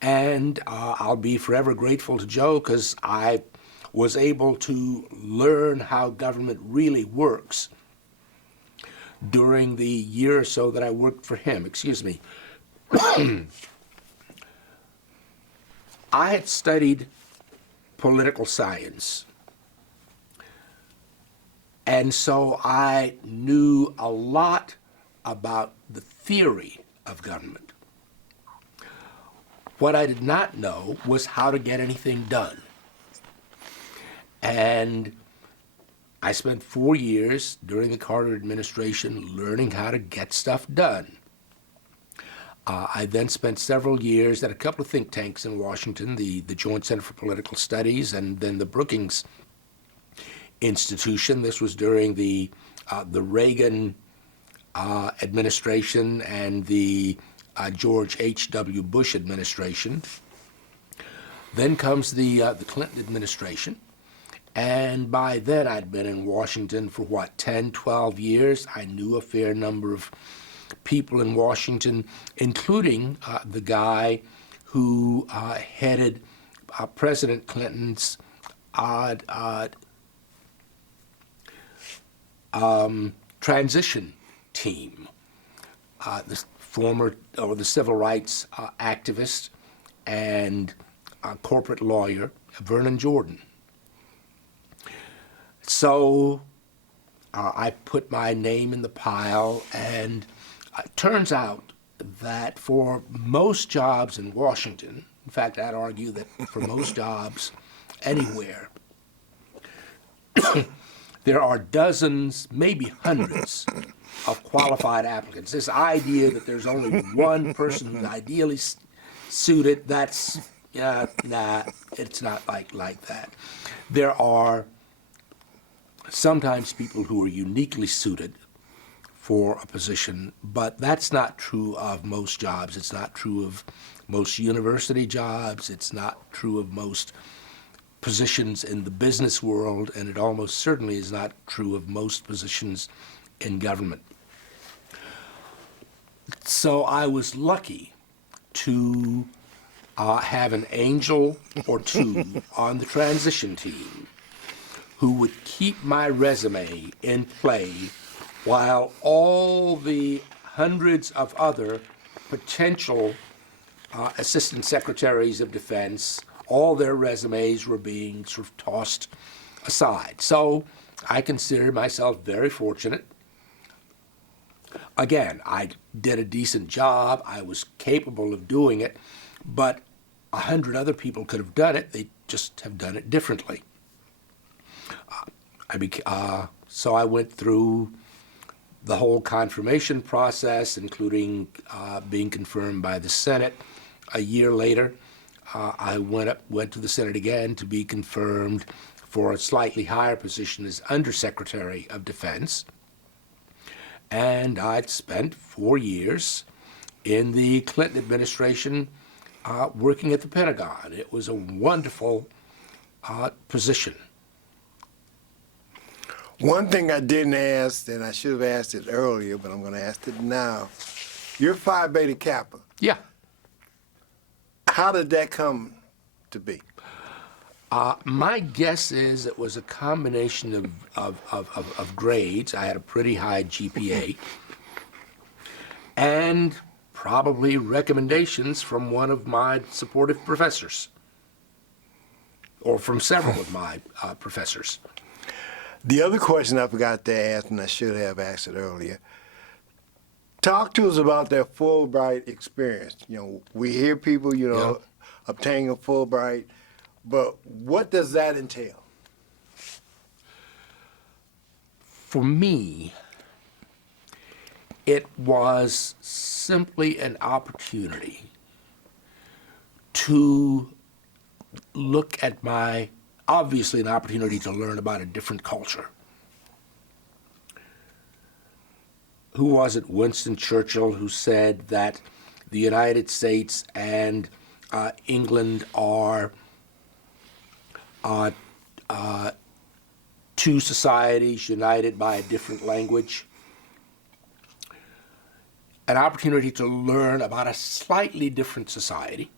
And I'll be forever grateful to Joe because I was able to learn how government really works during the year or so that I worked for him. Excuse me. I had studied political science, and so I knew a lot about the theory of government. What I did not know was how to get anything done. And I spent 4 years during the Carter administration learning how to get stuff done. I then spent several years at a couple of think tanks in Washington, the Joint Center for Political Studies and then the Brookings Institution. This was during the Reagan administration and the George H.W. Bush administration. Then comes the Clinton administration. And by then I'd been in Washington for 10, 12 years. I knew a fair number of people in Washington, including the guy who headed President Clinton's transition team, the civil rights activist and corporate lawyer, Vernon Jordan. So I put my name in the pile, and it turns out that for most jobs in Washington, in fact, I'd argue that for most jobs anywhere, there are dozens, maybe hundreds of qualified applicants. This idea that there's only one person who's ideally suited, that's, nah, it's not like that. There are sometimes people who are uniquely suited for a position, but that's not true of most jobs. It's not true of most university jobs. It's not true of most positions in the business world, and it almost certainly is not true of most positions in government. So I was lucky to have an angel or two on the transition team who would keep my resume in play while all the hundreds of other potential assistant secretaries of defense, all their resumes were being sort of tossed aside. So I consider myself very fortunate. Again, I did a decent job. I was capable of doing it, but 100 other people could have done it. They just have done it differently. So I went through the whole confirmation process, including being confirmed by the Senate. A year later, I went to the Senate again to be confirmed for a slightly higher position as Undersecretary of Defense. And I'd spent 4 years in the Clinton administration working at the Pentagon. It was a wonderful position. One thing I didn't ask, and I should have asked it earlier, but I'm going to ask it now. You're Phi Beta Kappa. Yeah. How did that come to be? My guess is it was a combination of grades. I had a pretty high GPA. And probably recommendations from one of my supportive professors. Or from several of my professors. The other question I forgot to ask, and I should have asked it earlier, talk to us about that Fulbright experience. You know, we hear people, obtaining a Fulbright, but what does that entail? For me, it was simply an opportunity to look at obviously an opportunity to learn about a different culture. Who was it? Winston Churchill, who said that the United States and England are two societies united by a different language. An opportunity to learn about a slightly different society.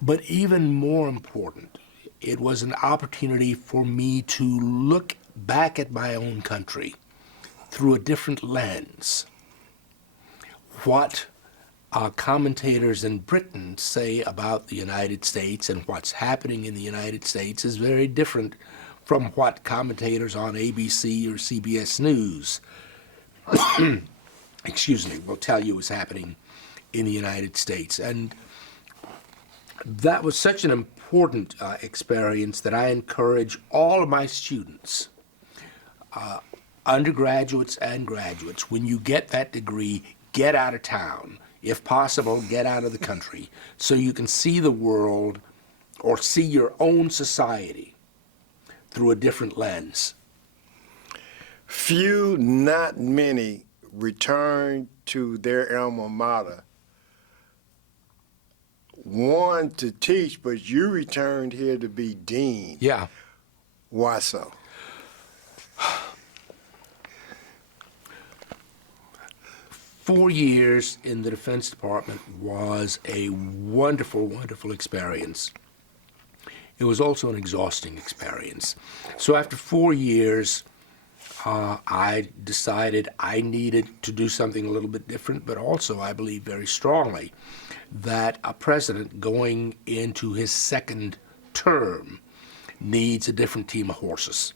But even more important, it was an opportunity for me to look back at my own country through a different lens. What commentators in Britain say about the United States and what's happening in the United States is very different from what commentators on ABC or CBS News will tell you is happening in the United States. And that was such an important experience that I encourage all of my students, undergraduates and graduates, when you get that degree, get out of town. If possible, get out of the country so you can see the world or see your own society through a different lens. Few, not many, return to their alma mater. One to teach, but you returned here to be dean. Yeah. Why so? 4 years in the Defense Department was a wonderful, wonderful experience. It was also an exhausting experience. So after 4 years, I decided I needed to do something a little bit different, but also I believe very strongly that a president going into his second term needs a different team of horses.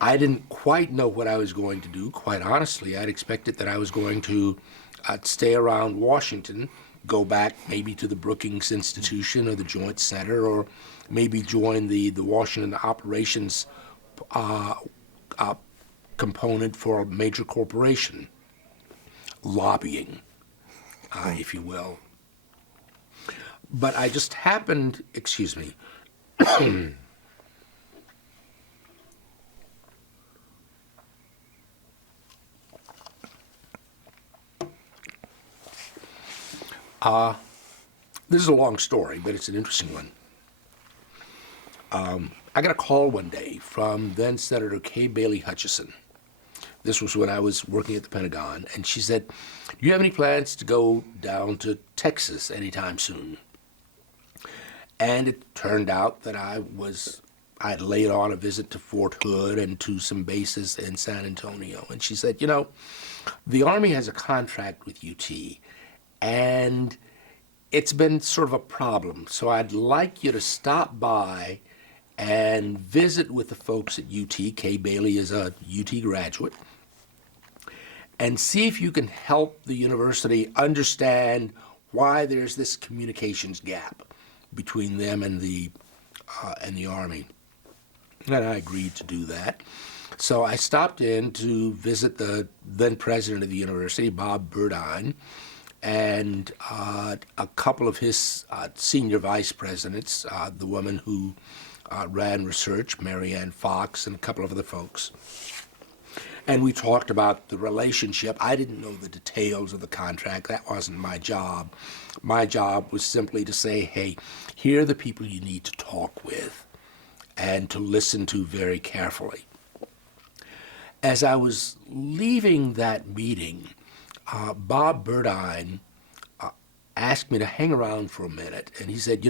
I didn't quite know what I was going to do. Quite honestly, I'd expected that I was going to stay around Washington, go back maybe to the Brookings Institution or the Joint Center, or maybe join the Washington operations component for a major corporation, lobbying, if you will. But I just happened, excuse me, this is a long story, but it's an interesting one. I got a call one day from then Senator Kay Bailey Hutchison. This was when I was working at the Pentagon, and she said, "Do you have any plans to go down to Texas anytime soon?" And it turned out that I'd laid on a visit to Fort Hood and to some bases in San Antonio. And she said, the Army has a contract with UT, and it's been sort of a problem. So I'd like you to stop by and visit with the folks at UT. Kay Bailey is a UT graduate. And see if you can help the university understand why there's this communications gap between them and the Army. And I agreed to do that. So I stopped in to visit the then president of the university, Bob Burdine, and a couple of his senior vice presidents, the woman who ran research, Mary Ann Fox, and a couple of other folks. And we talked about the relationship. I didn't know the details of the contract. That wasn't my job. My job was simply to say, hey, here are the people you need to talk with and to listen to very carefully. As I was leaving that meeting, Bob Burdine asked me to hang around for a minute, and he said,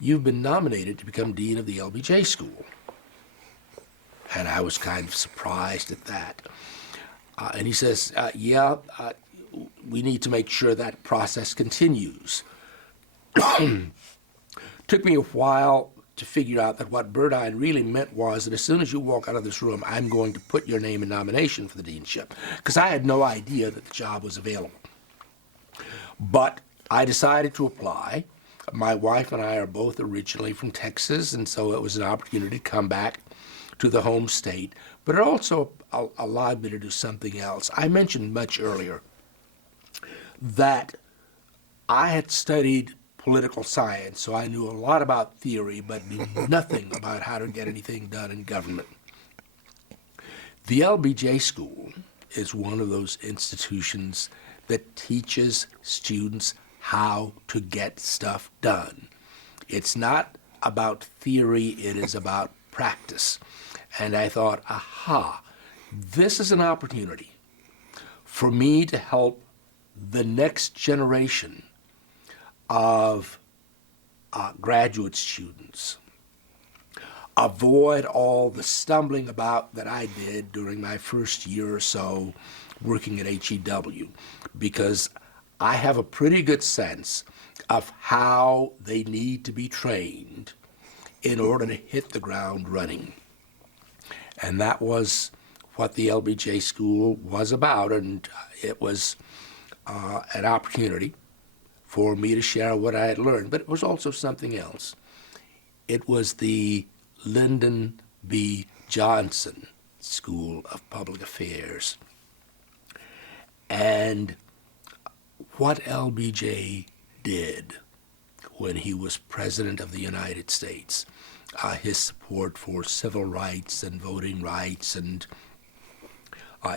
you've been nominated to become dean of the LBJ school. And I was kind of surprised at that. And he says, we need to make sure that process continues. Took me a while to figure out that what Burdine really meant was that as soon as you walk out of this room, I'm going to put your name in nomination for the deanship, because I had no idea that the job was available. But I decided to apply. My wife and I are both originally from Texas, and so it was an opportunity to come back to the home state, but it also allowed me to do something else. I mentioned much earlier that I had studied political science, so I knew a lot about theory, but knew nothing about how to get anything done in government. The LBJ School is one of those institutions that teaches students how to get stuff done. It's not about theory, it is about practice. And I thought, aha, this is an opportunity for me to help the next generation of graduate students avoid all the stumbling about that I did during my first year or so working at HEW, because I have a pretty good sense of how they need to be trained in order to hit the ground running. And that was what the LBJ School was about, and it was an opportunity for me to share what I had learned. But it was also something else. It was the Lyndon B. Johnson School of Public Affairs. And what LBJ did when he was President of the United States, his support for civil rights and voting rights and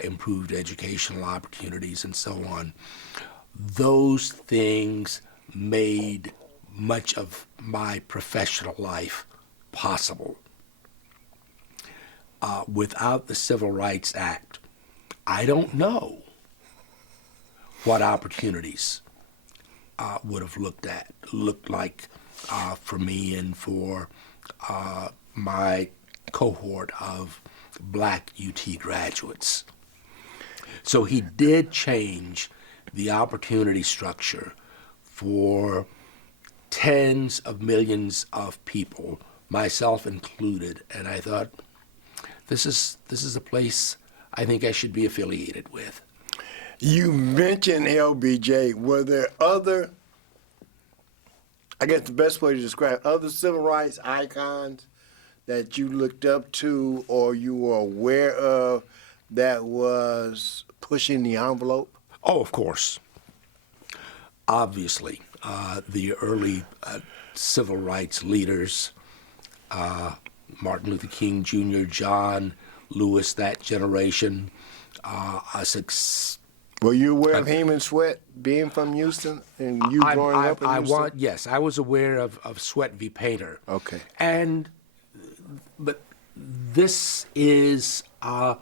improved educational opportunities and so on, those things made much of my professional life possible. Without the Civil Rights Act, I don't know what opportunities would have looked like for me and for my cohort of black UT graduates. So he did change the opportunity structure for tens of millions of people, myself included, and I thought, this is a place I think I should be affiliated with. You mentioned LBJ. Were there other, I guess the best way to describe, other civil rights icons that you looked up to or you were aware of that was pushing the envelope? Oh, of course. Obviously, the early civil rights leaders, Martin Luther King Jr., John Lewis, that generation. Were you aware of Heman Sweat being from Houston and you growing up in Houston? Yes, I was aware of Sweat v. Painter. Okay. But this is an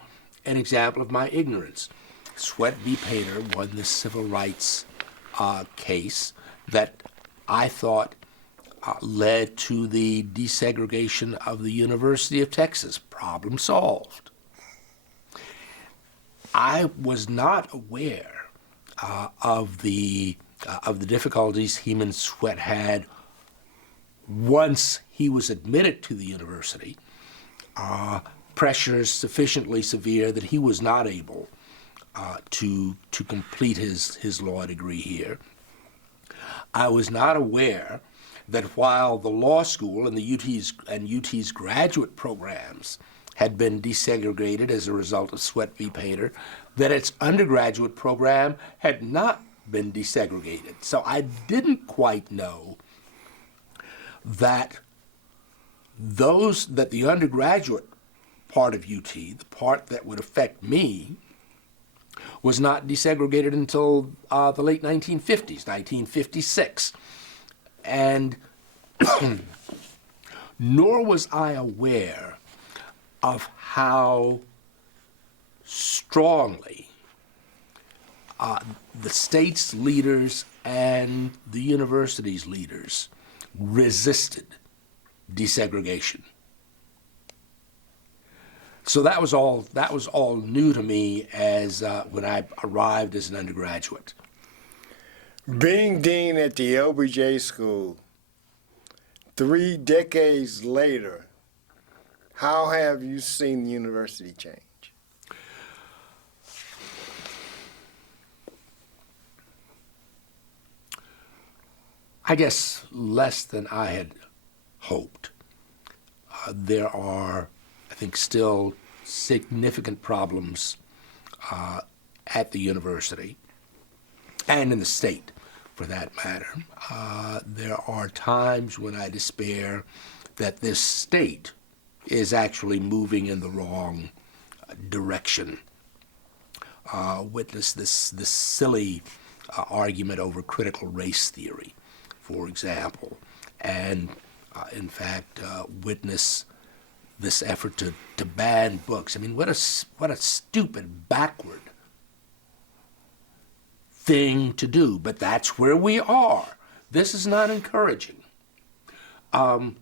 example of my ignorance. Sweat v. Painter won the civil rights case that I thought led to the desegregation of the University of Texas. Problem solved. I was not aware of the difficulties Heman Sweat had once he was admitted to the university. Pressures sufficiently severe that he was not able to complete his law degree here. I was not aware that while the law school and the UT's graduate programs had been desegregated as a result of Sweat v. Painter, that its undergraduate program had not been desegregated. So I didn't quite know that the undergraduate part of UT, the part that would affect me, was not desegregated until the late 1950s, 1956. And nor was I aware of how strongly the state's leaders and the university's leaders resisted desegregation. So that was all new to me as when I arrived as an undergraduate. Being dean at the LBJ School, 3 decades later, how have you seen the university change? I guess less than I had hoped. There are, I think, still significant problems at the university and in the state for that matter. There are times when I despair that this state is actually moving in the wrong direction. Witness this silly argument over critical race theory, for example, and in fact witness this effort to ban books. I mean, what a stupid, backward thing to do, but that's where we are. This is not encouraging. The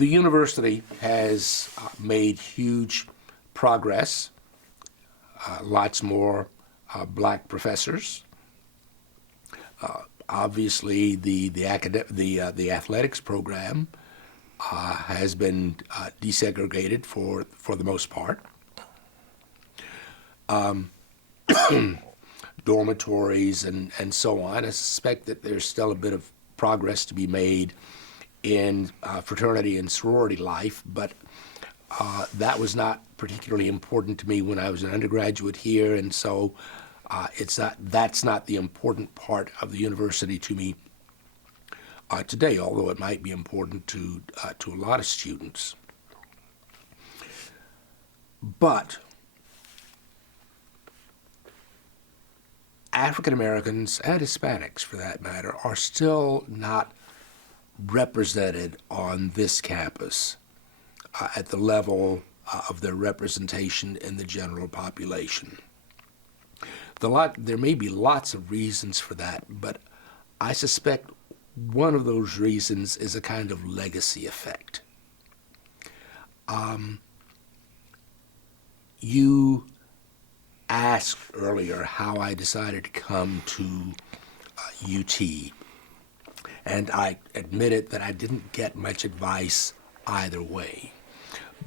university has made huge progress, lots more black professors. Obviously, the athletics program has been desegregated for the most part. Dormitories and so on. I suspect that there's still a bit of progress to be made in fraternity and sorority life, but that was not particularly important to me when I was an undergraduate here, and so that's not the important part of the university to me today, although it might be important to a lot of students. But African Americans and Hispanics, for that matter, are still not represented on this campus at the level of their representation in the general population. There may be lots of reasons for that, but I suspect one of those reasons is a kind of legacy effect. You asked earlier how I decided to come to UT, and I admitted that I didn't get much advice either way.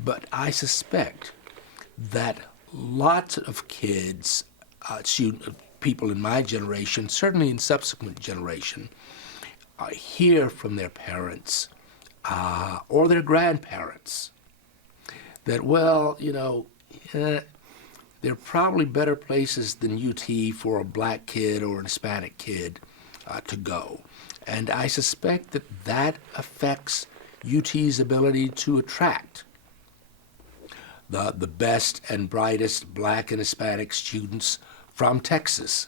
But I suspect that lots of kids, people in my generation, certainly in subsequent generation, hear from their parents or their grandparents that, well, there are probably better places than UT for a black kid or a Hispanic kid to go. And I suspect that affects UT's ability to attract the best and brightest black and Hispanic students from Texas.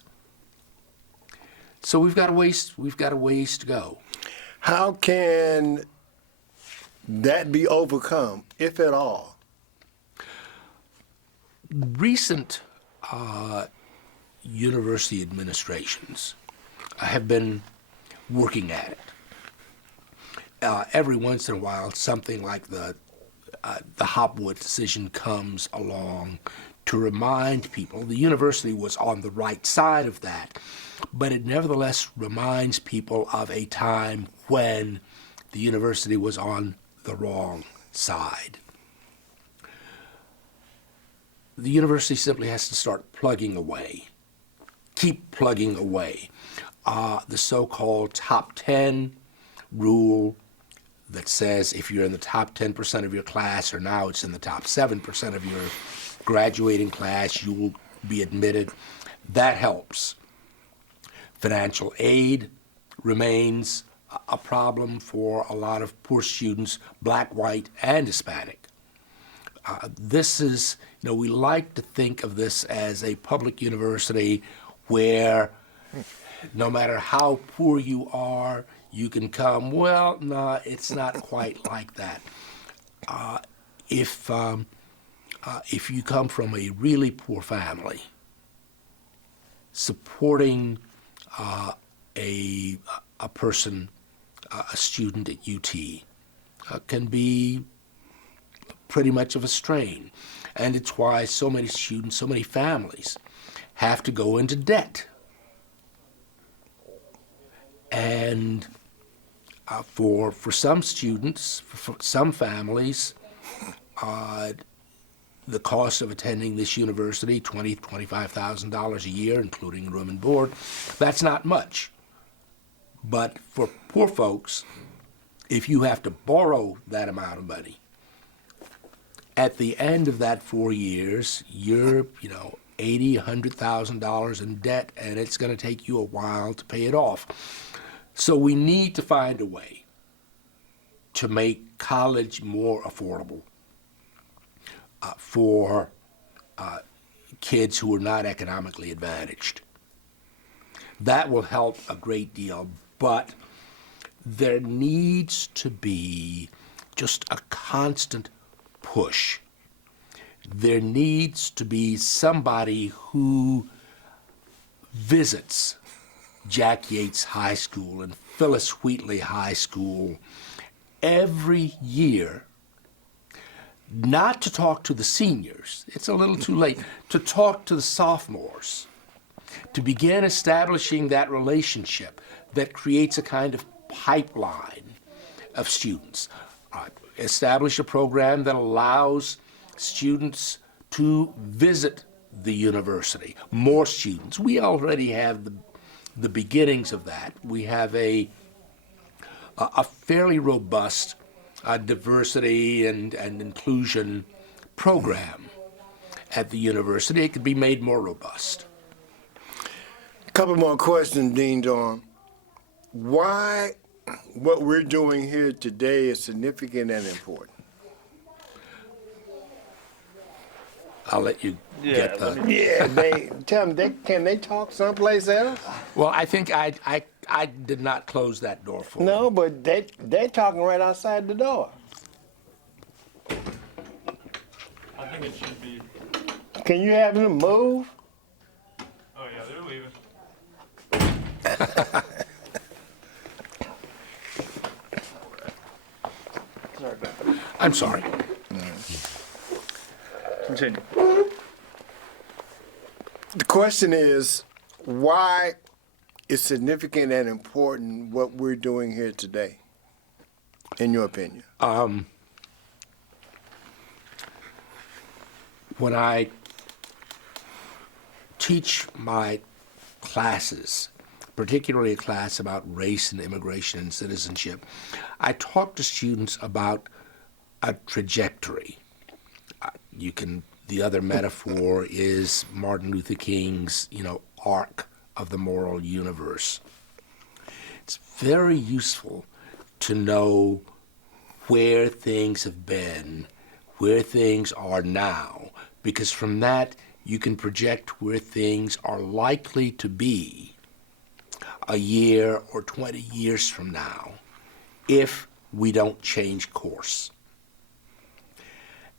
So we've got a ways to go. How can that be overcome, if at all? Recent university administrations have been working at it. Every once in a while, something like the Hopwood decision comes along to remind people. The university was on the right side of that, but it nevertheless reminds people of a time when the university was on the wrong side. The university simply has to start plugging away, keep plugging away. The so-called top 10 rule that says if you're in the top 10% of your class, or now it's in the top 7% of your graduating class, you will be admitted. That helps. Financial aid remains a problem for a lot of poor students, black, white, and Hispanic. This is, we like to think of this as a public university where no matter how poor you are, you can come. Well, no, it's not quite like that. If you come from a really poor family, supporting a person, a student at UT, can be pretty much of a strain. And it's why so many students, so many families have to go into debt. And for some students, for some families, the cost of attending this university, $25,000 a year, including room and board, that's not much. But for poor folks, if you have to borrow that amount of money, at the end of that 4 years, you're, $80,000, $100,000 in debt, and it's going to take you a while to pay it off. So we need to find a way to make college more affordable for kids who are not economically advantaged. That will help a great deal, but there needs to be just a constant push. There needs to be somebody who visits Jack Yates High School and Phyllis Wheatley High School every year, not to talk to the seniors, it's a little too late, to talk to the sophomores, to begin establishing that relationship that creates a kind of pipeline of students. Establish a program that allows students to visit the university, more students. We already have the beginnings of that. We have a fairly robust diversity and inclusion program at the university. It could be made more robust. A couple more questions, Dean Dorn. Why what we're doing here today is significant and important? I'll let you get the... Yeah, tell them, can they talk someplace else? Well, I think I did not close that door for them. No, but they're talking right outside the door. I think it should be. Can you have them move? Oh yeah, they're leaving. Sorry about that. I'm sorry. Continue. The question is, why is significant and important what we're doing here today, in your opinion? When I teach my classes, particularly a class about race and immigration and citizenship, I talk to students about a trajectory. The other metaphor is Martin Luther King's, arc of the moral universe. It's very useful to know where things have been, where things are now, because from that you can project where things are likely to be a year or 20 years from now if we don't change course.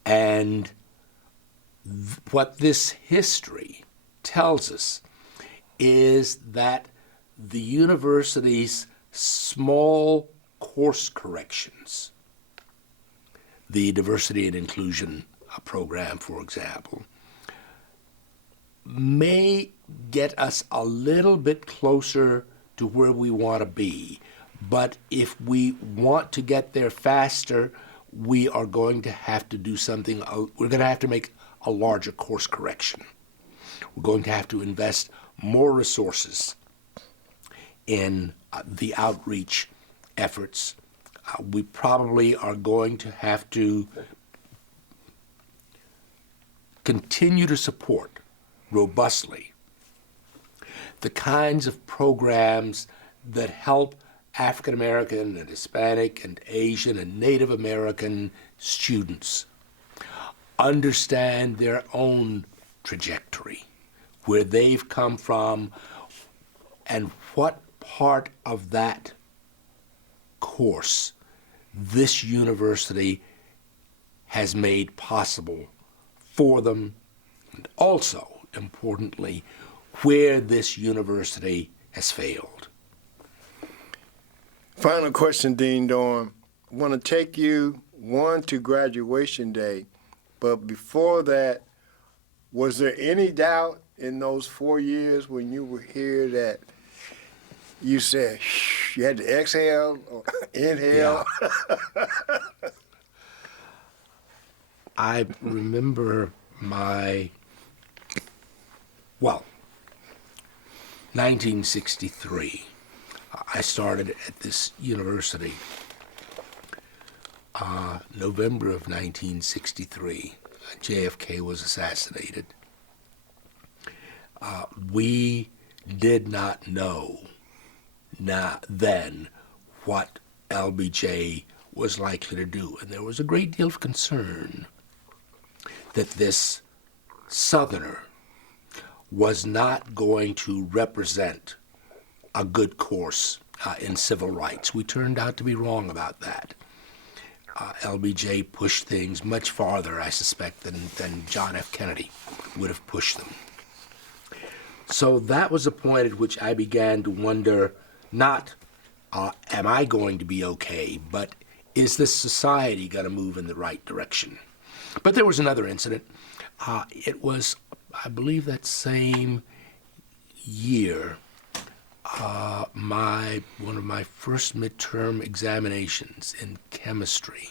And what this history tells us is that the university's small course corrections, the diversity and inclusion program, for example, may get us a little bit closer to where we want to be. But if we want to get there faster, we are going to have to do something. We're going to have to make a larger course correction. We're going to have to invest more resources in the outreach efforts. We probably are going to have to continue to support robustly the kinds of programs that help African American and Hispanic and Asian and Native American students understand their own trajectory, where they've come from, and what part of that course this university has made possible for them, and also, importantly, where this university has failed. Final question, Dean Dorn. I want to take you, to graduation day, but before that, was there any doubt in those 4 years when you were here that you said, you had to exhale or inhale? Yeah. I remember 1963. I started at this university, November of 1963. JFK was assassinated. we did not know then what LBJ was likely to do. And there was a great deal of concern that this Southerner was not going to represent a good course in civil rights. We turned out to be wrong about that. LBJ pushed things much farther, I suspect, than John F. Kennedy would have pushed them. So that was a point at which I began to wonder, not am I going to be okay, but is this society going to move in the right direction? But there was another incident. It was, I believe, that same year, one of my first midterm examinations in chemistry,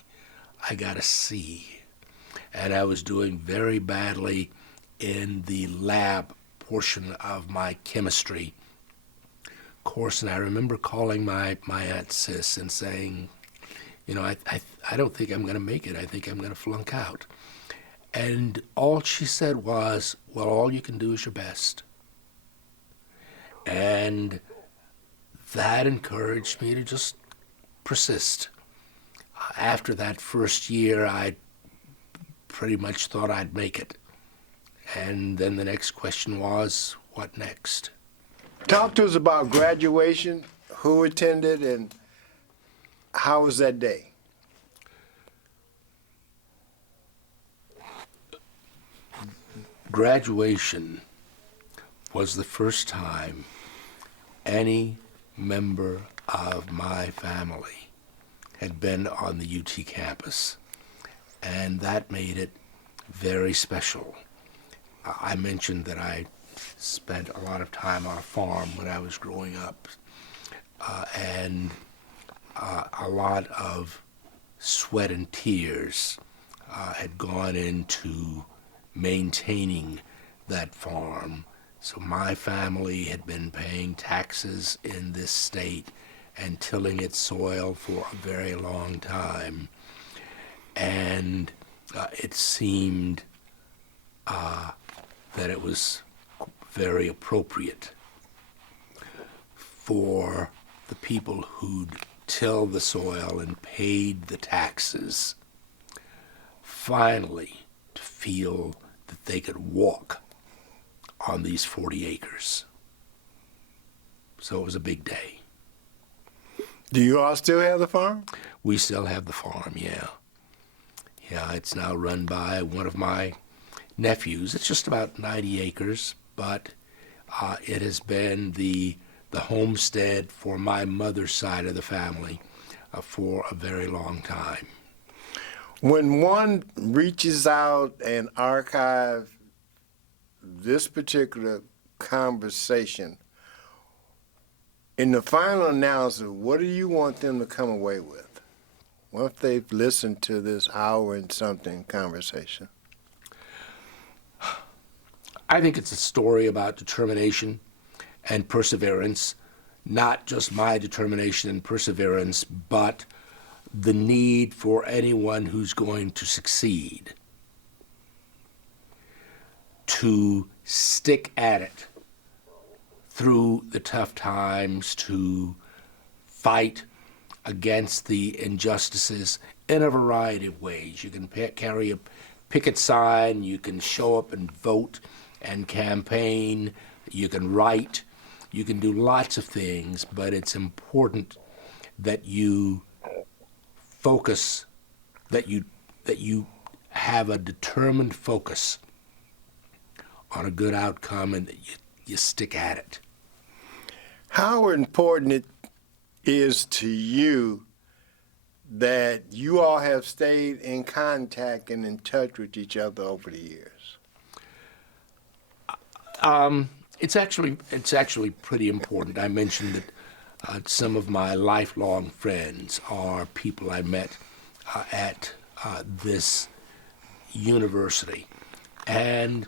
I got a C, and I was doing very badly in the lab portion of my chemistry course, and I remember calling my Aunt Sis and saying, you know, I don't think I'm going to make it. I think I'm going to flunk out. And all she said was, well, all you can do is your best. And that encouraged me to just persist. After that first year, I pretty much thought I'd make it. And then the next question was, what next? Talk to us about graduation, who attended, and how was that day? Graduation was the first time any member of my family had been on the UT campus, and that made it very special. I mentioned that I spent a lot of time on a farm when I was growing up, and a lot of sweat and tears had gone into maintaining that farm. So my family had been paying taxes in this state and tilling its soil for a very long time. And it seemed that it was very appropriate for the people who'd tilled the soil and paid the taxes finally to feel that they could walk on these 40 acres. So it was a big day. Do you all still have the farm? We still have the farm, yeah. Yeah, it's now run by one of my nephews. It's just about 90 acres, but it has been the homestead for my mother's side of the family for a very long time. When one reaches out and archives this particular conversation, in the final analysis, what do you want them to come away with? What if they've listened to this hour and something conversation? I think it's a story about determination and perseverance, not just my determination and perseverance, but the need for anyone who's going to succeed to stick at it through the tough times, to fight against the injustices in a variety of ways. You can carry a picket sign, you can show up and vote and campaign, you can write, you can do lots of things, but it's important that you focus, that you have a determined focus on a good outcome and that you stick at it. How important it is to you that you all have stayed in contact and in touch with each other over the years? It's actually pretty important. I mentioned that some of my lifelong friends are people I met at this university, and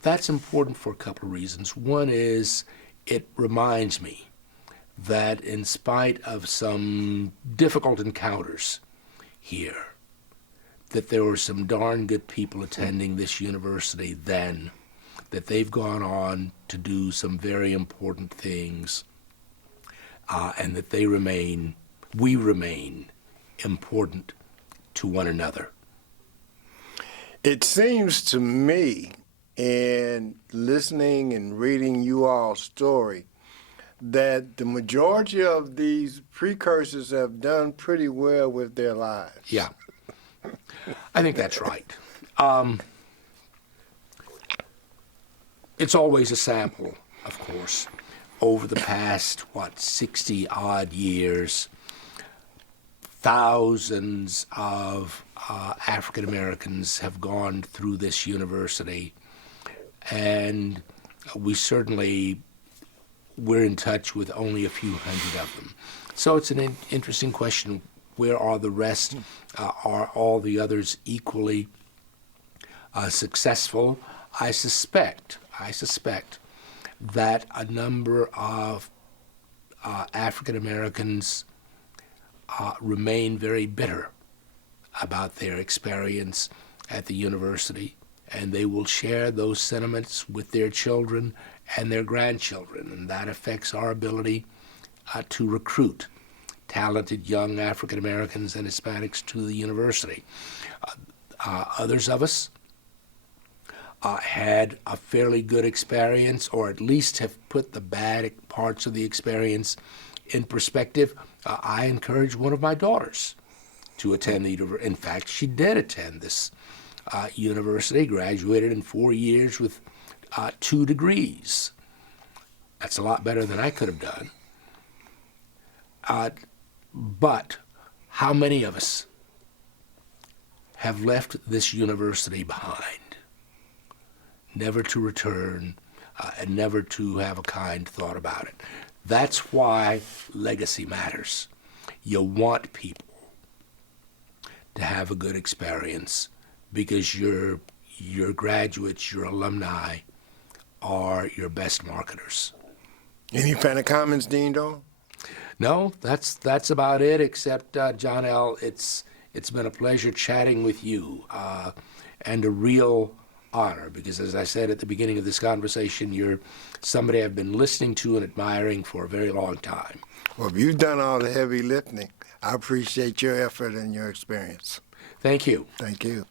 that's important for a couple of reasons. One is it reminds me that in spite of some difficult encounters here, that there were some darn good people attending this university then that they've gone on to do some very important things, and that we remain important to one another. It seems to me, in listening and reading you all's story, that the majority of these precursors have done pretty well with their lives. Yeah, I think that's right. It's always a sample, of course. Over the past, 60-odd years, thousands of African Americans have gone through this university, and we're in touch with only a few hundred of them. So it's an interesting question. Where are the rest? Are all the others equally successful? I suspect that a number of African Americans remain very bitter about their experience at the university, and they will share those sentiments with their children and their grandchildren, and that affects our ability to recruit talented young African Americans and Hispanics to the university. Others of us had a fairly good experience, or at least have put the bad parts of the experience in perspective. I encouraged one of my daughters to attend the university. In fact, she did attend this university, graduated in 4 years with 2 degrees. That's a lot better than I could have done. But how many of us have left this university behind, never to return, and never to have a kind thought about it? That's why legacy matters. You want people to have a good experience, because your graduates, your alumni, are your best marketers. Any final comments, Dean Dorn? No, that's about it, except, John L., it's been a pleasure chatting with you, and a real honor, because as I said at the beginning of this conversation, you're somebody I've been listening to and admiring for a very long time. Well, if you've done all the heavy lifting, I appreciate your effort and your experience. Thank you. Thank you.